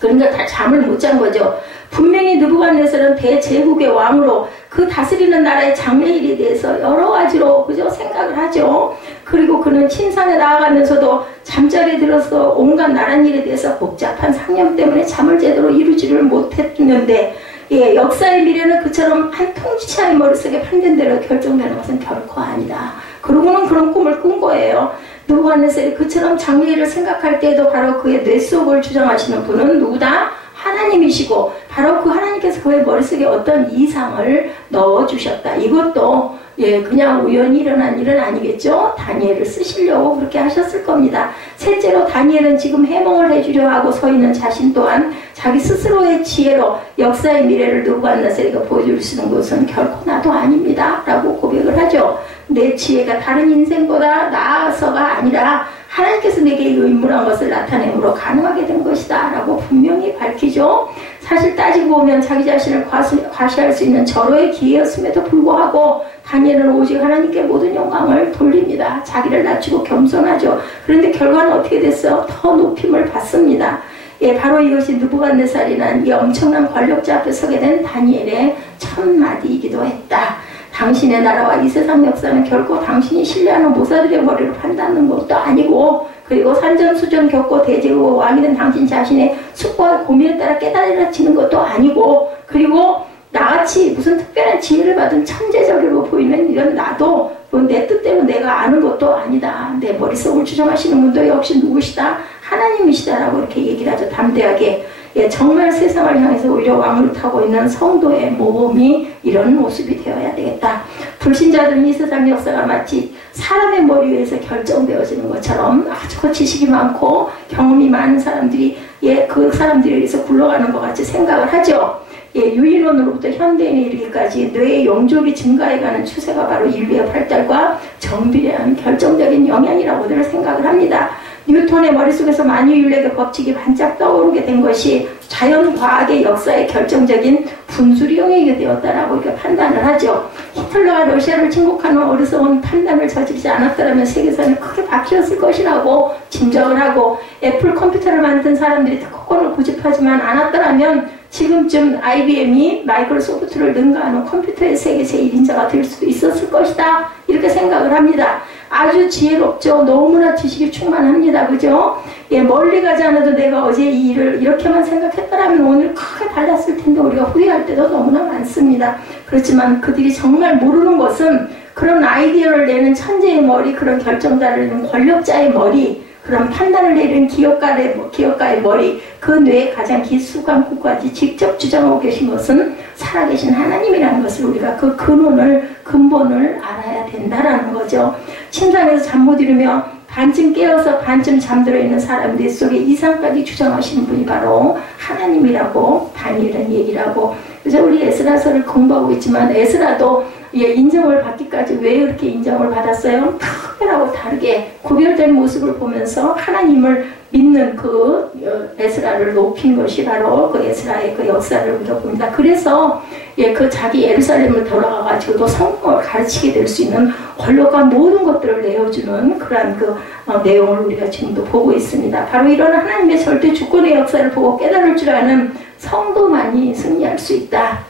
그러니까 다 잠을 못 잔 거죠. 분명히 느부갓네살은 대제국의 왕으로 그 다스리는 나라의 장래일에 대해서 여러 가지로 그죠 생각을 하죠. 그리고 그는 침상에 나아가면서도 잠자리에 들어서 온갖 나란 일에 대해서 복잡한 상념 때문에 잠을 제대로 이루지를 못했는데 예, 역사의 미래는 그처럼 한 통치자의 머릿속에 판단대로 결정되는 것은 결코 아니다. 그러고는 그런 꿈을 꾼 거예요. 느부갓네살이 그처럼 장래일을 생각할 때에도 바로 그의 뇌 속을 주장하시는 분은 누구다? 하나님이시고 바로 그 하나님께서 그의 머릿속에 어떤 이상을 넣어주셨다. 이것도 예 그냥 우연히 일어난 일은 아니겠죠. 다니엘을 쓰시려고 그렇게 하셨을 겁니다. 셋째로 다니엘은 지금 해몽을 해주려 하고 서 있는 자신 또한 자기 스스로의 지혜로 역사의 미래를 느부갓네살에게 보여주시는 것은 결코 나도 아닙니다 라고 고백을 하죠. 내 지혜가 다른 인생보다 나아서가 아니라 하나님께서 내게 의무한 것을 나타내므로 가능하게 된 것이다 라고 분명히 밝히죠. 사실 따지고 보면 자기 자신을 과시할 수 있는 절호의 기회였음에도 불구하고 다니엘은 오직 하나님께 모든 영광을 돌립니다. 자기를 낮추고 겸손하죠. 그런데 결과는 어떻게 됐어요? 더 높임을 받습니다. 예, 바로 이것이 느부갓네살이라는 이 엄청난 권력자 앞에 서게 된 다니엘의 첫 마디이기도 했다. 당신의 나라와 이 세상 역사는 결코 당신이 신뢰하는 모사들의 머리로 판단하는 것도 아니고 그리고 산전수전 겪고 대제국 왕이 된 당신 자신의 숙고와 고민에 따라 깨달아지는 것도 아니고 그리고 나같이 무슨 특별한 지혜를 받은 천재적으로 보이는 이런 나도 내 뜻대로 내가 아는 것도 아니다. 내 머릿속을 주장하시는 분도 역시 누구시다? 하나님이시다라고 이렇게 얘기를 하죠. 담대하게. 예, 정말 세상을 향해서 오히려 왕을 타고 있는 성도의 모범이 이런 모습이 되어야 되겠다. 불신자들은 이 세상 역사가 마치 사람의 머리 위에서 결정되어지는 것처럼 아주 지식이 많고 경험이 많은 사람들이 예, 그 사람들에 의해서 굴러가는 것 같이 생각을 하죠. 예, 유인론으로부터 현대인에 이르기까지 뇌의 용적이 증가해가는 추세가 바로 인류의 발달과 정비례한 결정적인 영향이라고들 생각을 합니다. 뉴턴의 머릿속에서 만유인력의 법칙이 반짝 떠오르게 된 것이 자연과학의 역사에 결정적인 분수령이 되었다라고 이렇게 판단을 하죠. 히틀러가 러시아를 침공하는 어리석은 판단을 저지르지 않았더라면 세계사는 크게 바뀌었을 것이라고 짐작을 하고 애플 컴퓨터를 만든 사람들이 특허권을 고집하지만 않았더라면 지금쯤 IBM이 마이크로소프트를 능가하는 컴퓨터의 세계 제1인자가 될 수도 있었을 것이다. 이렇게 생각을 합니다. 아주 지혜롭죠. 너무나 지식이 충만합니다. 그죠? 예, 멀리 가지 않아도 내가 어제 이 일을 이렇게만 생각했더라면 오늘 크게 달랐을 텐데 우리가 후회할 때도 너무나 많습니다. 그렇지만 그들이 정말 모르는 것은 그런 아이디어를 내는 천재의 머리, 그런 결정자를 내는 권력자의 머리, 그런 판단을 내리는 기업가의 머리, 그 뇌의 가장 기수강국까지 직접 주장하고 계신 것은 살아계신 하나님이라는 것을 우리가 그 근본을 알아야 된다라는 거죠. 침상에서 잠 못 이루며 반쯤 깨어서 반쯤 잠들어 있는 사람들 속에 이상까지 주장하시는 분이 바로 하나님이라고 다니엘은 얘기를 하고, 그래서 우리 에스라서를 공부하고 있지만 에스라도 인정을 받기까지 왜 그렇게 인정을 받았어요? 특별하고 다르게 구별된 모습을 보면서 하나님을 믿는 그 에스라를 높인 것이 바로 그 에스라의 그 역사를 우리가 봅니다. 그래서 그 자기 예루살렘을 돌아가가지고도 성경을 가르치게 될 수 있는 권력과 모든 것들을 내어주는 그러한 그 내용을 우리가 지금도 보고 있습니다. 바로 이런 하나님의 절대 주권의 역사를 보고 깨달을 줄 아는 성도만이 승리할 수 있다.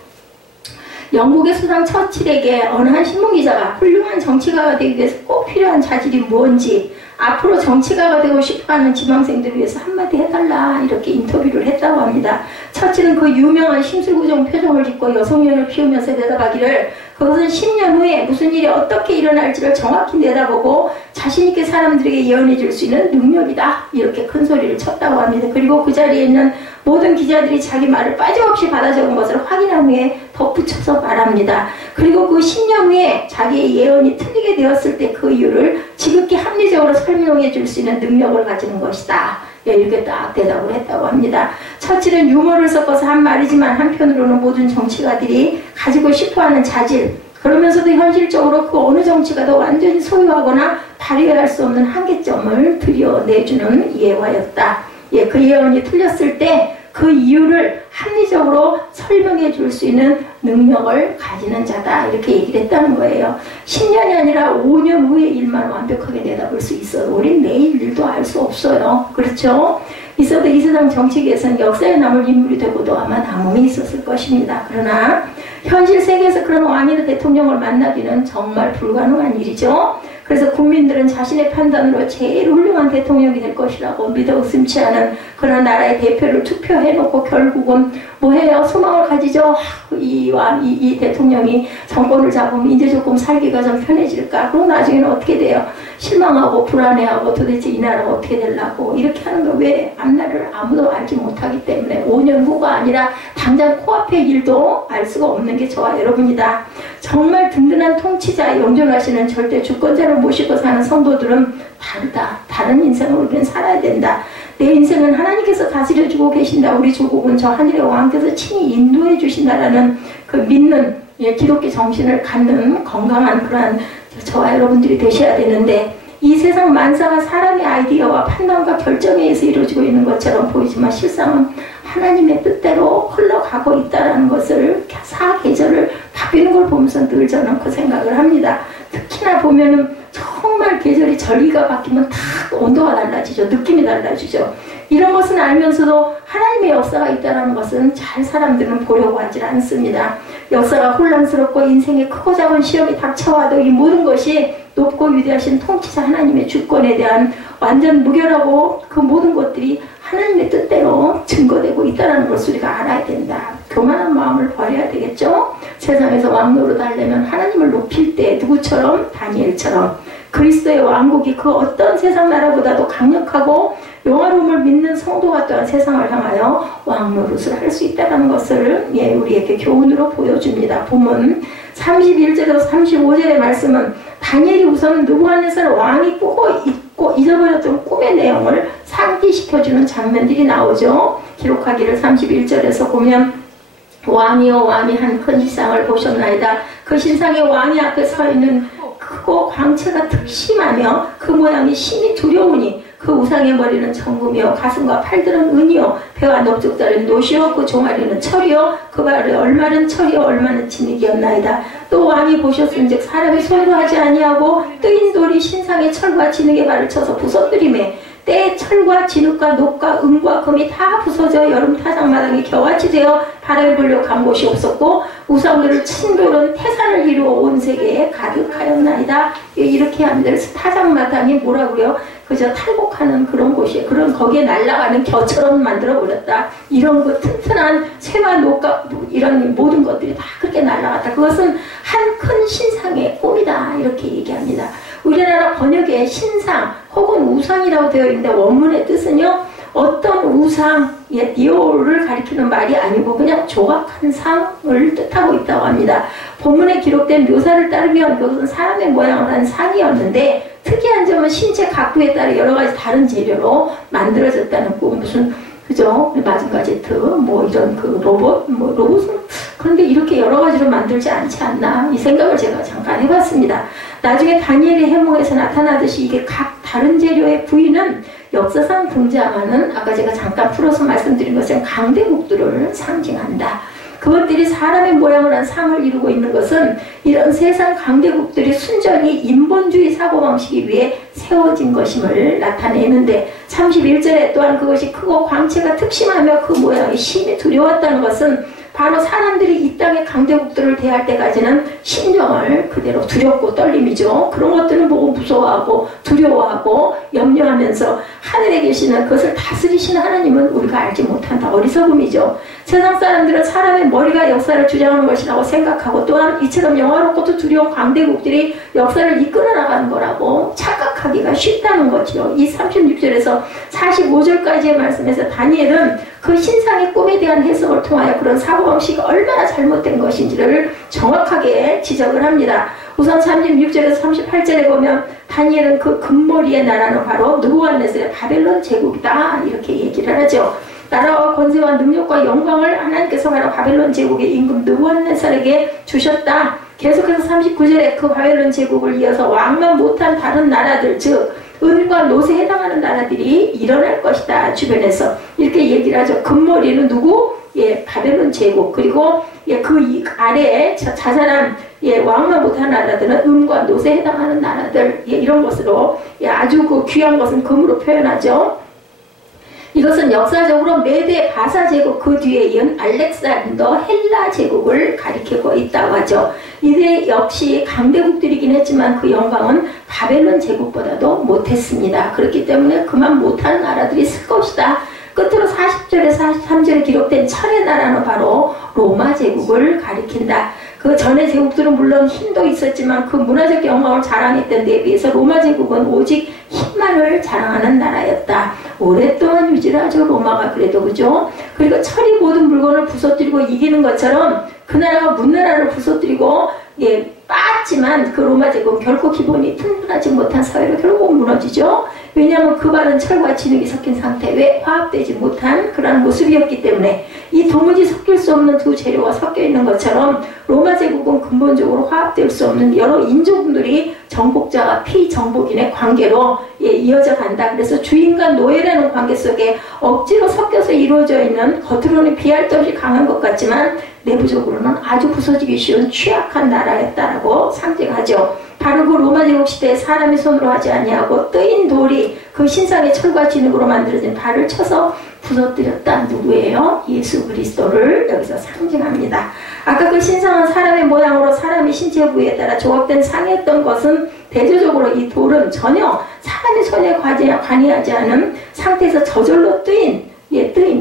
영국의 수상 처칠에게 어느 한 신문기자가 훌륭한 정치가가 되기 위해서 꼭 필요한 자질이 뭔지, 앞으로 정치가가 되고 싶어하는 지망생들을 위해서 한마디 해달라, 이렇게 인터뷰를 했다고 합니다. 처칠은 그 유명한 심술구정 표정을 짓고 여성연을 피우면서 대답하기를, 그것은 10년 후에 무슨 일이 어떻게 일어날지를 정확히 내다보고 자신있게 사람들에게 예언해 줄 수 있는 능력이다, 이렇게 큰 소리를 쳤다고 합니다. 그리고 그 자리에 있는 모든 기자들이 자기 말을 빠짐없이 받아 적은 것을 확인한 후에 덧붙여서 말합니다. 그리고 그 10년 후에 자기의 예언이 틀리게 되었을 때 그 이유를 지극히 합리적으로 설명해 줄 수 있는 능력을 가지는 것이다, 이렇게 딱 대답을 했다고 합니다. 처칠은 유머를 섞어서 한 말이지만 한편으로는 모든 정치가들이 가지고 싶어하는 자질, 그러면서도 현실적으로 그 어느 정치가도 완전히 소유하거나 발휘할 수 없는 한계점을 드러내주는 예화였다. 그 예언이 틀렸을 때 그 이유를 합리적으로 설명해 줄 수 있는 능력을 가지는 자다, 이렇게 얘기를 했다는 거예요. 10년이 아니라 5년 후의 일만 완벽하게 내다볼 수 있어도 우린 내일 일도 알 수 없어요. 그렇죠? 있어도 이 세상 정치계에서는 역사에 남을 인물이 되고도 아마 남음이 있었을 것입니다. 그러나 현실 세계에서 그런 왕이나 대통령을 만나기는 정말 불가능한 일이죠. 그래서 국민들은 자신의 판단으로 제일 훌륭한 대통령이 될 것이라고 믿어 의심치 않은 그런 나라의 대표를 투표해놓고 결국은 뭐해요? 소망을 가지죠. 이 대통령이 정권을 잡으면 이제 조금 살기가 좀 편해질까? 그럼 나중에는 어떻게 돼요? 실망하고 불안해하고 도대체 이 나라가 어떻게 되려고 이렇게 하는 거, 왜 앞날을 아무도 알지 못하기 때문에 5년 후가 아니라 당장 코앞의 일도 알 수가 없는 게 저와 여러분이다. 정말 든든한 통치자, 영존하시는 절대 주권자를 모시고 사는 성도들은 다르다. 다른 인생을 우리는 살아야 된다. 내 인생은 하나님께서 다스려주고 계신다. 우리 조국은 저 하늘의 왕께서 친히 인도해 주신다라는 그 믿는 기독교 정신을 갖는 건강한 그러한 저와 여러분들이 되셔야 되는데, 이 세상 만사가 사람의 아이디어와 판단과 결정에 의해서 이루어지고 있는 것처럼 보이지만 실상은 하나님의 뜻대로 흘러가고 있다는 것을 사계절을 바뀌는 걸 보면서 늘 저는 그 생각을 합니다. 특히나 보면은 정말 계절이 절기가 바뀌면 다 온도가 달라지죠. 느낌이 달라지죠. 이런 것은 알면서도 하나님의 역사가 있다는 것은 잘 사람들은 보려고 하지 않습니다. 역사가 혼란스럽고 인생의 크고 작은 시험이 닥쳐와도 이 모든 것이 높고 위대하신 통치자 하나님의 주권에 대한 완전 무결하고 그 모든 것들이 하나님의 뜻대로 증거되고 있다는 것을 우리가 알아야 된다. 교만한 마음을 버려야 되겠죠. 세상에서 왕 노릇하려면 하나님을 높일 때 누구처럼? 다니엘처럼 그리스도의 왕국이 그 어떤 세상 나라보다도 강력하고 영화로움을 믿는 성도가 또한 세상을 향하여 왕 노릇을 할 수 있다는 것을 우리에게 교훈으로 보여줍니다. 본문 31절에서 35절의 말씀은 다니엘이 우선 느부갓네살 왕이 꾸고 잊고 잊어버렸던 꿈의 내용을 상기시켜주는 장면들이 나오죠. 기록하기를 31절에서 보면, 왕이여 왕이 한 큰 신상을 보셨나이다. 그 신상의 왕이 앞에 서 있는 크고 광채가 특심하며 그 모양이 심히 두려우니 그 우상의 머리는 정금이요 가슴과 팔들은 은이요 배와 넓적다리는 노시요 그 종아리는 철이요 그 발에 얼마는 철이요 얼마는 진흙이었나이다. 또 왕이 보셨은즉 사람이 손으로 하지 아니하고 뜨인 돌이 신상의 철과 진흙의 발을 쳐서 부서뜨리매 때에 철과 진흙과 녹과 은과 금이 다 부서져 여름 타작마당이 겨같이 되어 바람이 불려 간 곳이 없었고 우상들을 친 돌은 태산을 이루어 온 세계에 가득하였나이다. 이렇게 합니다. 그래서 타작마당이 뭐라고요? 그저 탈곡하는 그런 곳이에요. 그런 거기에 날아가는 겨처럼 만들어버렸다. 이런 그 튼튼한 쇠와 녹과 이런 모든 것들이 다 그렇게 날아갔다. 그것은 한 큰 신상의 꿈이다. 이렇게 얘기합니다. 우리나라 번역에 신상 혹은 우상이라고 되어 있는데 원문의 뜻은요, 어떤 우상, 니오를 가리키는 말이 아니고 그냥 조각한 상을 뜻하고 있다고 합니다. 본문에 기록된 묘사를 따르면 그것은 사람의 모양을 한 상이었는데 특이한 점은 신체 각도에 따라 여러 가지 다른 재료로 만들어졌다는 거. 무슨 그죠? 마징가제트 뭐 이런 그 로봇은 그런데 이렇게 여러 가지로 만들지 않지 않나 이 생각을 제가 잠깐 해봤습니다. 나중에 다니엘의 해몽에서 나타나듯이 이게 각 다른 재료의 부위는 역사상 등장하는 아까 제가 잠깐 풀어서 말씀드린 것처럼 강대국들을 상징한다. 그것들이 사람의 모양을 한 상을 이루고 있는 것은 이런 세상 강대국들이 순전히 인본주의 사고방식에 위해 세워진 것임을 나타내는데 31절에 또한 그것이 크고 광채가 특심하며 그 모양이 심히 두려웠다는 것은 바로 사람들이 이 땅의 강대국들을 대할 때까지는 심정을 그대로 두렵고 떨림이죠. 그런 것들은 보고 무서워하고 두려워하고 염려하면서 하늘에 계시는 그것을 다스리시는 하나님은 우리가 알지 못한다. 어리석음이죠. 세상 사람들은 사람의 머리가 역사를 주장하는 것이라고 생각하고 또한 이처럼 영화롭고도 두려운 강대국들이 역사를 이끌어 나가는 거라고 착각하기가 쉽다는 거죠. 이 36절에서 45절까지의 말씀에서 다니엘은 그 신상의 꿈에 대한 해석을 통하여 그런 사고방식이 얼마나 잘못된 것인지를 정확하게 지적을 합니다. 우선 36절에서 38절에 보면 다니엘은 그 금머리의 나라는 바로 느부갓네살의 바벨론 제국이다 이렇게 얘기를 하죠. 나라와 권세와 능력과 영광을 하나님께서 바로 바벨론 제국의 임금 느부갓네살에게 주셨다. 계속해서 39절에 그 바벨론 제국을 이어서 왕만 못한 다른 나라들 즉 은과 노세에 해당하는 나라들이 일어날 것이다. 주변에서 이렇게 얘기를 하죠. 금머리는 누구? 예, 바벨론 제국. 그리고 예, 그 아래에 자잘한 예, 왕만 못한 나라들은 은과 노세에 해당하는 나라들 예, 이런 것으로 예, 아주 그 귀한 것은 금으로 표현하죠. 이것은 역사적으로 메데 바사 제국 그 뒤에 이은 알렉산더 헬라 제국을 가리키고 있다고 하죠. 이들 역시 강대국들이긴 했지만 그 영광은 바벨론 제국보다도 못했습니다. 그렇기 때문에 그만 못하는 나라들이 있을 것이다. 끝으로 40절에서 43절에 기록된 철의 나라는 바로 로마 제국을 가리킨다. 그 전의 제국들은 물론 힘도 있었지만 그 문화적 영광을 자랑했던 데에 비해서 로마 제국은 오직 힘만을 자랑하는 나라였다. 오랫동안 유지하죠. 로마가 그래도 그죠. 그리고 철이 모든 물건을 부서뜨리고 이기는 것처럼 그 나라가 문나라를 부서뜨리고 예, 빠지만 그 로마 제국은 결코 기본이 튼튼하지 못한 사회로 결국 무너지죠. 왜냐하면 그 발은 철과 진흙이 섞인 상태 왜 화합되지 못한 그런 모습이었기 때문에 이 도무지 섞일 수 없는 두 재료가 섞여 있는 것처럼 로마 제국은 근본적으로 화합될 수 없는 여러 인종들이 정복자와 피정복인의 관계로 예, 이어져 간다. 그래서 주인과 노예라는 관계 속에 억지로 섞여서 이루어져 있는 겉으로는 비할 데 없이 강한 것 같지만 내부적으로는 아주 부서지기 쉬운 취약한 나라였다라고 상징하죠. 바로 그 로마 제국 시대에 사람이 손으로 하지 아니하고 뜨인 돌이 그 신상의 철과 진흙으로 만들어진 발을 쳐서 부서뜨렸다. 누구예요? 예수 그리스도를 여기서 상징합니다. 아까 그 신상은 사람의 모양으로 사람의 신체 부위에 따라 조각된 상이었던 것은 대조적으로 이 돌은 전혀 사람의 손에 관여하지 않은 상태에서 저절로 뜨인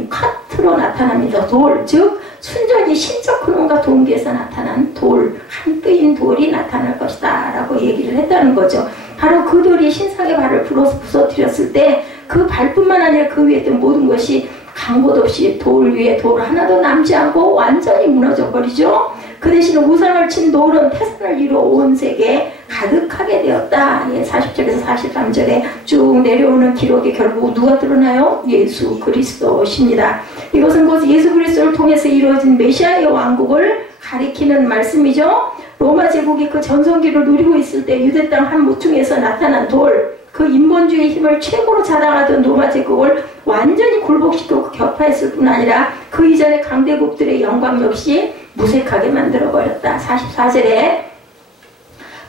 커트로 나타납니다. 돌, 즉 순전히 신적 근원과 동기에서 나타난 돌, 한 뜨인 돌이 나타날 것이다 라고 얘기를 했다는 거죠. 바로 그 돌이 신상의 발을 부서뜨렸을 때 그 발뿐만 아니라 그 위에 있던 모든 것이 간 곳 없이 돌 위에 돌 하나도 남지 않고 완전히 무너져 버리죠. 그 대신 우상을 친 돌은 태산을 이루어 온 세계에 가득하게 되었다. 예, 40절에서 43절에 쭉 내려오는 기록에 결국 누가 드러나요? 예수 그리스도십니다. 이것은 곧 예수 그리스도를 통해서 이루어진 메시아의 왕국을 가리키는 말씀이죠. 로마 제국이 그 전성기를 누리고 있을 때 유대 땅 한 모퉁이에서 나타난 돌, 그 인본주의 힘을 최고로 자랑하던 로마 제국을 완전히 굴복시키고 격파했을 뿐 아니라 그 이전의 강대국들의 영광 역시 무색하게 만들어버렸다. 44절에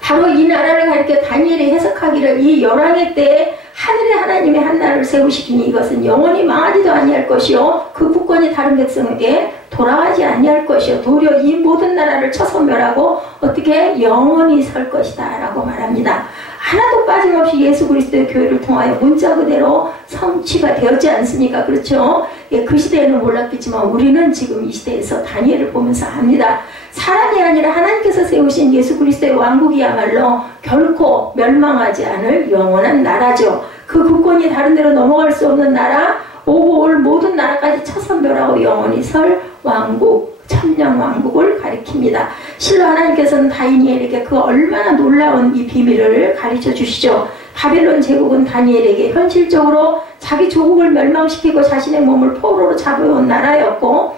바로 이 나라를 가리켜 다니엘이 해석하기를 이 열왕의 때에 하늘의 하나님의 한 나라를 세우시기니 이것은 영원히 망하지도 아니할 것이요 그 국권이 다른 백성에게 돌아가지 아니할 것이요 도리어 이 모든 나라를 쳐서 멸하고 어떻게 영원히 설 것이다 라고 말합니다. 하나도 빠짐없이 예수 그리스도의 교회를 통하여 문자 그대로 성취가 되었지 않습니까? 그렇죠? 예, 그 시대에는 몰랐겠지만 우리는 지금 이 시대에서 다니엘을 보면서 압니다. 사람이 아니라 하나님께서 세우신 예수 그리스도의 왕국이야말로 결코 멸망하지 않을 영원한 나라죠. 그 국권이 다른 데로 넘어갈 수 없는 나라, 오고 올 모든 나라까지 쳐서 멸하고 영원히 설 왕국, 천년 왕국을 가리킵니다. 실로 하나님께서는 다니엘에게 그 얼마나 놀라운 이 비밀을 가르쳐 주시죠. 바벨론 제국은 다니엘에게 현실적으로 자기 조국을 멸망시키고 자신의 몸을 포로로 잡아온 나라였고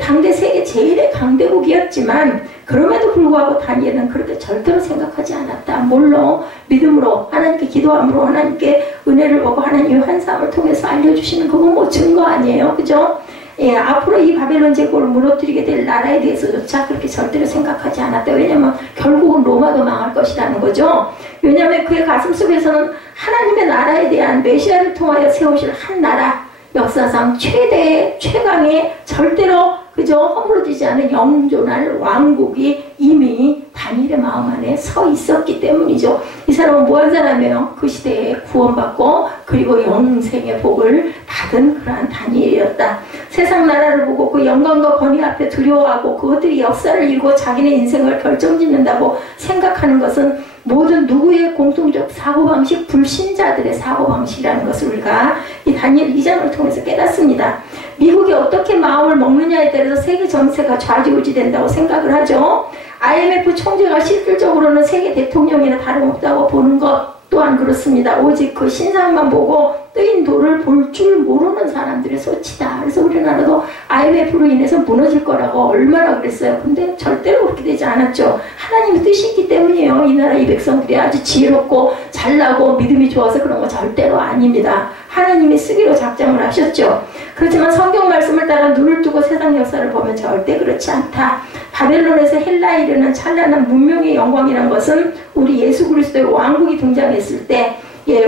당대 세계 제일의 강대국이었지만 그럼에도 불구하고 다니엘은 그렇게 절대로 생각하지 않았다. 물론 믿음으로 하나님께 기도함으로 하나님께 은혜를 보고 하나님의 환상을 통해서 알려주시는 그건 뭐 증거 아니에요. 그죠? 예, 앞으로 이 바벨론 제국을 무너뜨리게 될 나라에 대해서조차 그렇게 절대로 생각하지 않았다. 왜냐하면 결국은 로마가 망할 것이라는 거죠. 왜냐하면 그의 가슴 속에서는 하나님의 나라에 대한 메시아를 통하여 세우실 한 나라, 역사상 최대의 최강의 절대로 그저 허물어지지 않은 영존할 왕국이 이미 다니엘의 마음 안에 서 있었기 때문이죠. 이 사람은 뭐한 사람이에요? 그 시대에 구원받고 그리고 영생의 복을 받은 그러한 다니엘이었다. 세상 나라를 보고 그 영광과 권위 앞에 두려워하고 그것들이 역사를 이루고 자기네 인생을 결정짓는다고 생각하는 것은 모든 누구의 공통적 사고방식, 불신자들의 사고방식이라는 것을 우리가 이 다니엘 2장을 통해서 깨닫습니다. 미국이 어떻게 마음을 먹느냐에 따라서 세계 정세가 좌지우지된다고 생각을 하죠. IMF 총재가 실질적으로는 세계 대통령이나 다름없다고 보는 것 또한 그렇습니다. 오직 그 신상만 보고 뜨인 돌을 볼 줄 모르는 사람들의 소치다. 그래서 우리나라도 IMF로 인해서 무너질 거라고 얼마나 그랬어요. 근데 절대로 그렇게 되지 않았죠. 하나님의 뜻이 있기 때문이에요. 이 나라 이 백성들이 아주 지혜롭고 잘나고 믿음이 좋아서 그런 거 절대로 아닙니다. 하나님이 쓰기로 작정을 하셨죠. 그렇지만 성경 말씀을 따라 눈을 뜨고 세상 역사를 보면 절대 그렇지 않다. 바벨론에서 헬라에 이르는 찬란한 문명의 영광이란 것은 우리 예수 그리스도의 왕국이 등장했을 때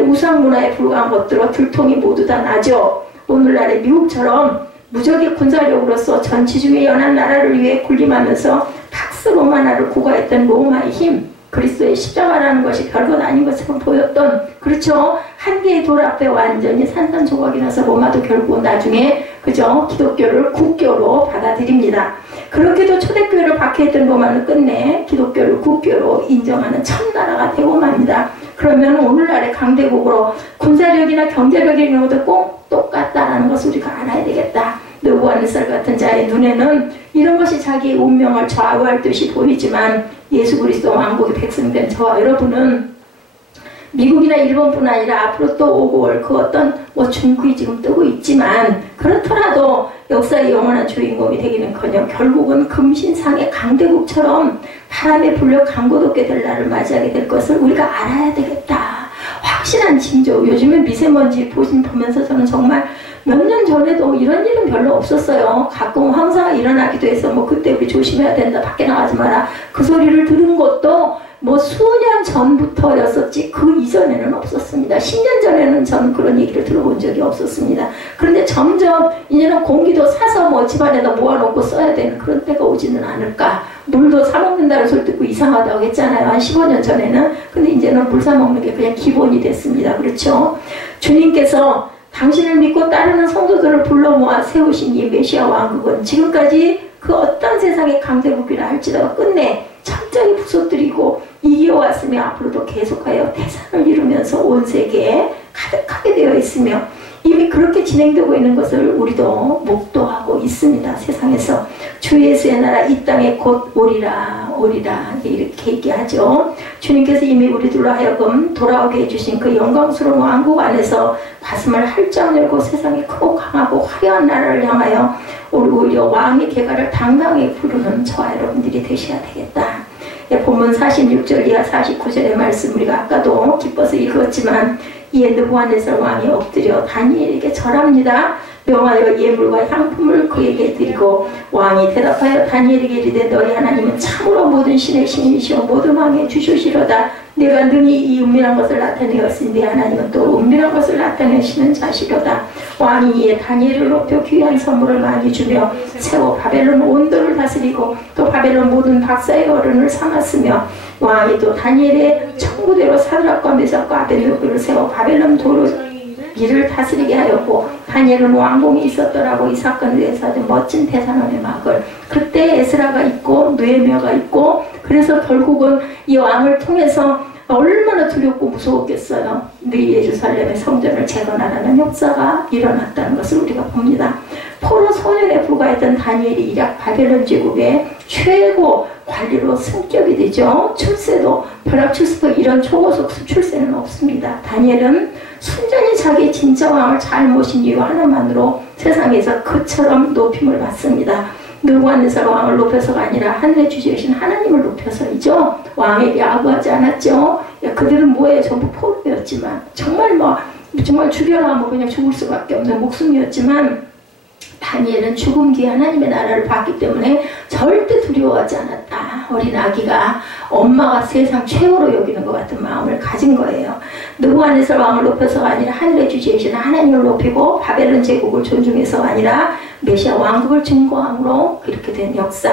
우상 문화에 불과한 것들로 들통이 모두 다 나죠. 오늘날의 미국처럼 무적의 군사력으로서 전 지중해 연한 나라를 위해 군림하면서 팍스 로마나를 구가했던 로마의 힘, 그리스도의 십자가라는 것이 별것 아닌 것처럼 보였던, 그렇죠? 한 개의 돌 앞에 완전히 산산조각이 나서 로마도 결국 나중에 그죠? 기독교를 국교로 받아들입니다. 그렇게도 초대교회를 박해했던 로마는 끝내 기독교를 국교로 인정하는 첫나라가 되고 맙니다. 그러면 오늘날의 강대국으로 군사력이나 경제력이나 것도 꼭 똑같다라는 것을 우리가 알아야 되겠다. 느부갓네살 같은 자의 눈에는 이런 것이 자기의 운명을 좌우할 듯이 보이지만 예수 그리스도 왕국의 백성된 저와 여러분은 미국이나 일본뿐 아니라 앞으로 또 오고 올 그 어떤 중국이 지금 뜨고 있지만 그렇더라도 역사의 영원한 주인공이 되기는커녕 결국은 금신상의 강대국처럼 바람에 불려 강고독게 될 날을 맞이하게 될 것을 우리가 알아야 되겠다. 확실한 징조. 요즘에 미세먼지 보면서 저는 정말 몇 년 전에도 이런 일은 별로 없었어요. 가끔 황사가 일어나기도 해서 그때 우리 조심해야 된다, 밖에 나가지 마라, 그 소리를 들은 것도 수년 전부터였었지 그 이전에는 없었습니다. 10년 전에는 저는 그런 얘기를 들어본 적이 없었습니다. 그런데 점점 이제는 공기도 사서 집안에다 모아놓고 써야 되는 그런 때가 오지는 않을까. 물도 사먹는다는 소리 듣고 이상하다고 했잖아요. 한 15년 전에는. 근데 이제는 물 사먹는 게 그냥 기본이 됐습니다. 그렇죠? 주님께서 당신을 믿고 따르는 성도들을 불러 모아 세우신 이 메시아 왕국은 지금까지 그 어떤 세상의 강대국이라 할지라도 끝내 철저히 부서뜨리고 이겨왔으며 앞으로도 계속하여 대산을 이루면서 온 세계에 가득하게 되어 있으며 이미 그렇게 진행되고 있는 것을 우리도 목도하고 있습니다. 세상에서 주 예수의 나라 이 땅에 곧 오리라 오리라 이렇게 얘기하죠. 주님께서 이미 우리들로 하여금 돌아오게 해주신 그 영광스러운 왕국 안에서 가슴을 활짝 열고 세상에 크고 강하고 화려한 나라를 향하여 오히려 왕의 계가를 당당히 부르는 저와 여러분들이 되셔야 되겠다. 본문 46절 이하 49절의 말씀 우리가 아까도 기뻐서 읽었지만 이에 느부갓네살 왕이 엎드려 다니엘에게 절합니다. 명하여 예물과 향품을 그에게 드리고 왕이 대답하여 다니엘에게 이르되 너희 하나님은 참으로 모든 신의 신이시오 모든 왕의 주시오시로다. 내가 능히 이 은밀한 것을 나타내었으니 네 하나님은 또 은밀한 것을 나타내시는 자시로다. 왕이 이에 다니엘을 높여 귀한 선물을 많이 주며 세워 바벨론 온도를 다스리고 또 바벨론 모든 박사의 어른을 삼았으며 왕이 또 다니엘의 청구대로 사드락과 메삭과 아벤느고를 세워 바벨론 도로기를 다스리게 하였고 다니엘은 왕궁이 있었더라고. 이 사건에 대해서 아주 멋진 대산원의 막을 그때 에스라가 있고 느헤미야가 있고 그래서 결국은 이 왕을 통해서 얼마나 두렵고 무서웠겠어요. 네 예루살렘의 성전을 재건하라는 역사가 일어났다는 것을 우리가 봅니다. 포로 소년에 불과했던 다니엘이 이rak 바벨론 제국의 최고 관리로 승격이 되죠. 출세도 벼락 출세도 이런 초고속 출세는 없습니다. 다니엘은 순전히 자기 진짜 왕을 잘 모신 이유 하나만으로 세상에서 그처럼 높임을 받습니다. 느부갓네살 왕을 높여서가 아니라 하늘의 주제이신 하나님을 높여서이죠. 왕에게 아부하지 않았죠. 그들은 뭐예요? 전부 포로였지만 정말 죽여라 하면 그냥 죽을 수밖에 없는 목숨이었지만 다니엘은 죽음 뒤에 하나님의 나라를 봤기 때문에 절대 두려워하지 않았다. 어린 아기가 엄마가 세상 최고로 여기는 것 같은 마음을 가진 거예요. 느부갓네살 왕을 높여서가 아니라 하늘의 주제이신 하나님을 높이고 바벨론 제국을 존중해서가 아니라 메시아 왕국을 증거함으로 그렇게 된 역사.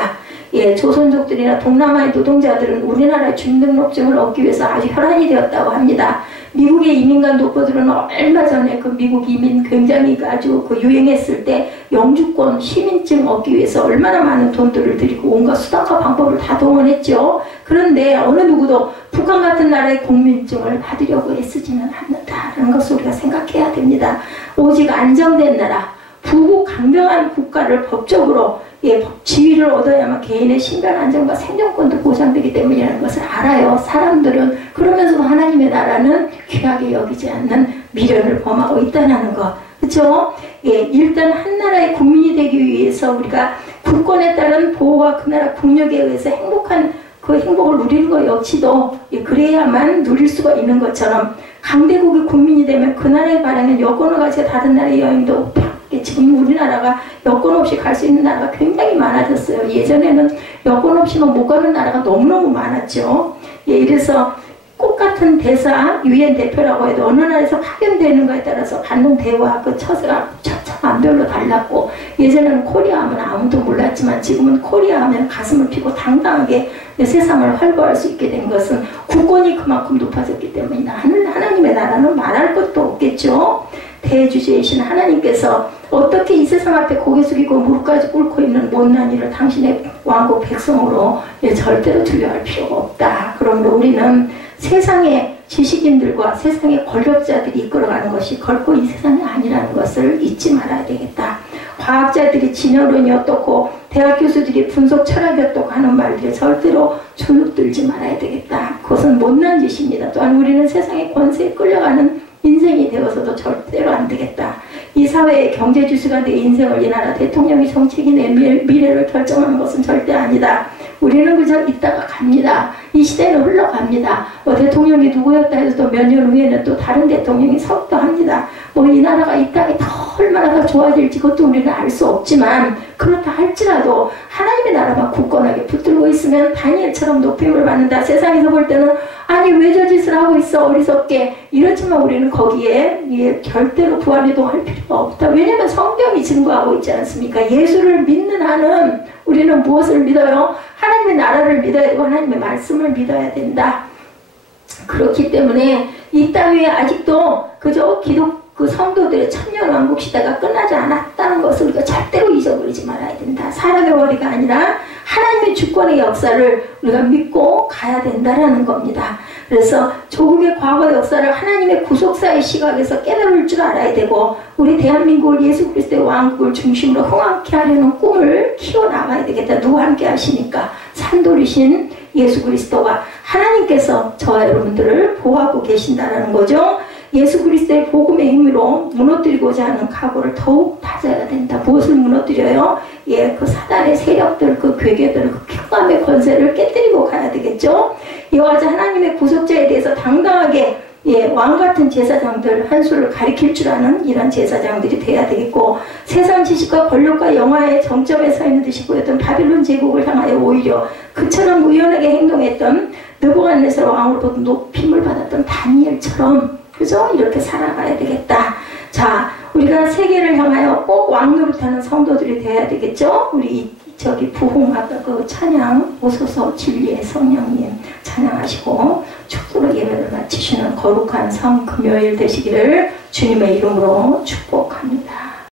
예, 조선족들이나 동남아의 노동자들은 우리나라의 주민등록증을 얻기 위해서 아주 혈안이 되었다고 합니다. 미국의 이민간 독보들은 얼마 전에 그 미국 이민 굉장히 아주 유행했을 때 영주권 시민증 얻기 위해서 얼마나 많은 돈들을 들이고 온갖 수단과 방법을 다 동원했죠. 그런데 어느 누구도 북한 같은 나라의 국민증을 받으려고 애쓰지는 않는다라는 것을 우리가 생각해야 됩니다. 오직 안정된 나라, 부국 강경한 국가를 법적으로 지위를 얻어야만 개인의 신변 안전과 생존권도 보장되기 때문이라는 것을 알아요. 사람들은. 그러면서도 하나님의 나라는 귀하게 여기지 않는 미련을 범하고 있다는 것. 그렇죠? 예, 일단 한 나라의 국민이 되기 위해서 우리가 국권에 따른 보호와 그 나라 국력에 의해서 행복한 그 행복을 누리는 것 역시도 그래야만 누릴 수가 있는 것처럼 강대국의 국민이 되면 그 나라에 바라는 여권을 가지고 다른 나라의 여행도 지금 우리나라가 여권 없이 갈 수 있는 나라가 굉장히 많아졌어요. 예전에는 여권 없이는 못 가는 나라가 너무너무 많았죠. 예, 이래서 똑같은 대사, 유엔 대표라고 해도 어느 나라에서 파견되는가에 따라서 받는 대화, 그 처세가 차차만별로 달랐고, 예전에는 코리아 하면 아무도 몰랐지만 지금은 코리아 하면 가슴을 피고 당당하게 세상을 활보할 수 있게 된 것은 국권이 그만큼 높아졌기 때문이다. 하나님의 나라는 말할 것도 없겠죠. 대주제이신 하나님께서 어떻게 이 세상 앞에 고개 숙이고 무릎까지 꿇고 있는 못난 이를 당신의 왕국 백성으로 절대로 두려워할 필요가 없다. 그러므로 우리는 세상의 지식인들과 세상의 권력자들이 이끌어가는 것이 결코 이 세상이 아니라는 것을 잊지 말아야 되겠다. 과학자들이 진화론이 어떻고 대학 교수들이 분석 철학이 어떻고 하는 말들에 절대로 주눅들지 말아야 되겠다. 그것은 못난 짓입니다. 또한 우리는 세상의 권세에 끌려가는 인생이 되어서도 절대로 안 되겠다. 이 사회의 경제주수가 내 인생을 이 나라 대통령이 정책이 내 미래를 결정하는 것은 절대 아니다. 우리는 그저 있다가 갑니다. 이 시대는 흘러갑니다. 대통령이 누구였다 해도 또 몇 년 후에는 또 다른 대통령이 서기도 합니다. 이 나라가 이 땅이 더 얼마나 더 좋아질지 그것도 우리는 알 수 없지만, 그렇다 할지라도 하나님의 나라만 굳건하게 붙들고 있으면 다니엘처럼 높임을 받는다. 세상에서 볼 때는 아니 왜 저 짓을 하고 있어 어리석게 이렇지만 우리는 거기에 절대로 부활이동할 필요가 없다. 왜냐하면 성경이 증거하고 있지 않습니까? 예수를 믿는 한은 우리는 무엇을 믿어요? 하나님의 나라를 믿어야 되고 하나님의 말씀을 믿어야 된다. 그렇기 때문에 이 땅 위에 아직도 그저 그 성도들의 천년왕국 시대가 끝나지 않았다는 것을 우리가 절대로 잊어버리지 말아야 된다. 사람의 머리가 아니라 하나님의 주권의 역사를 우리가 믿고 가야 된다라는 겁니다. 그래서 조국의 과거 역사를 하나님의 구속사의 시각에서 깨달을 줄 알아야 되고, 우리 대한민국을 예수 그리스도의 왕국을 중심으로 흥황케 하려는 꿈을 키워나가야 되겠다. 누구 함께 하시니까? 산돌이신 예수 그리스도가 하나님께서 저와 여러분들을 보호하고 계신다는 거죠. 예수 그리스도의 복음의 힘으로 무너뜨리고자 하는 각오를 더욱 다져야 된다. 무엇을 무너뜨려요? 그 사단의 세력들, 그 괴계들, 그 흑암의 권세를 깨뜨리고 가야 되겠죠. 이와 같이 하나님의 구속자에 대해서 당당하게 왕같은 제사장들 한 수를 가리킬 줄 아는 이런 제사장들이 돼야 되겠고, 세상 지식과 권력과 영화의 정점에 서 있는 듯이 보였던 바빌론 제국을 향하여 오히려 그처럼 우연하게 행동했던 느부갓네살 왕으로부터 높임을 받았던 다니엘처럼 그죠? 이렇게 살아가야 되겠다. 자, 우리가 세계를 향하여 꼭 왕노릇하는 성도들이 돼야 되겠죠? 우리 부흥 아까 그 찬양 오소서 진리의 성령님 찬양하시고 축도로 예배를 마치시는 거룩한 성 금요일 되시기를 주님의 이름으로 축복합니다.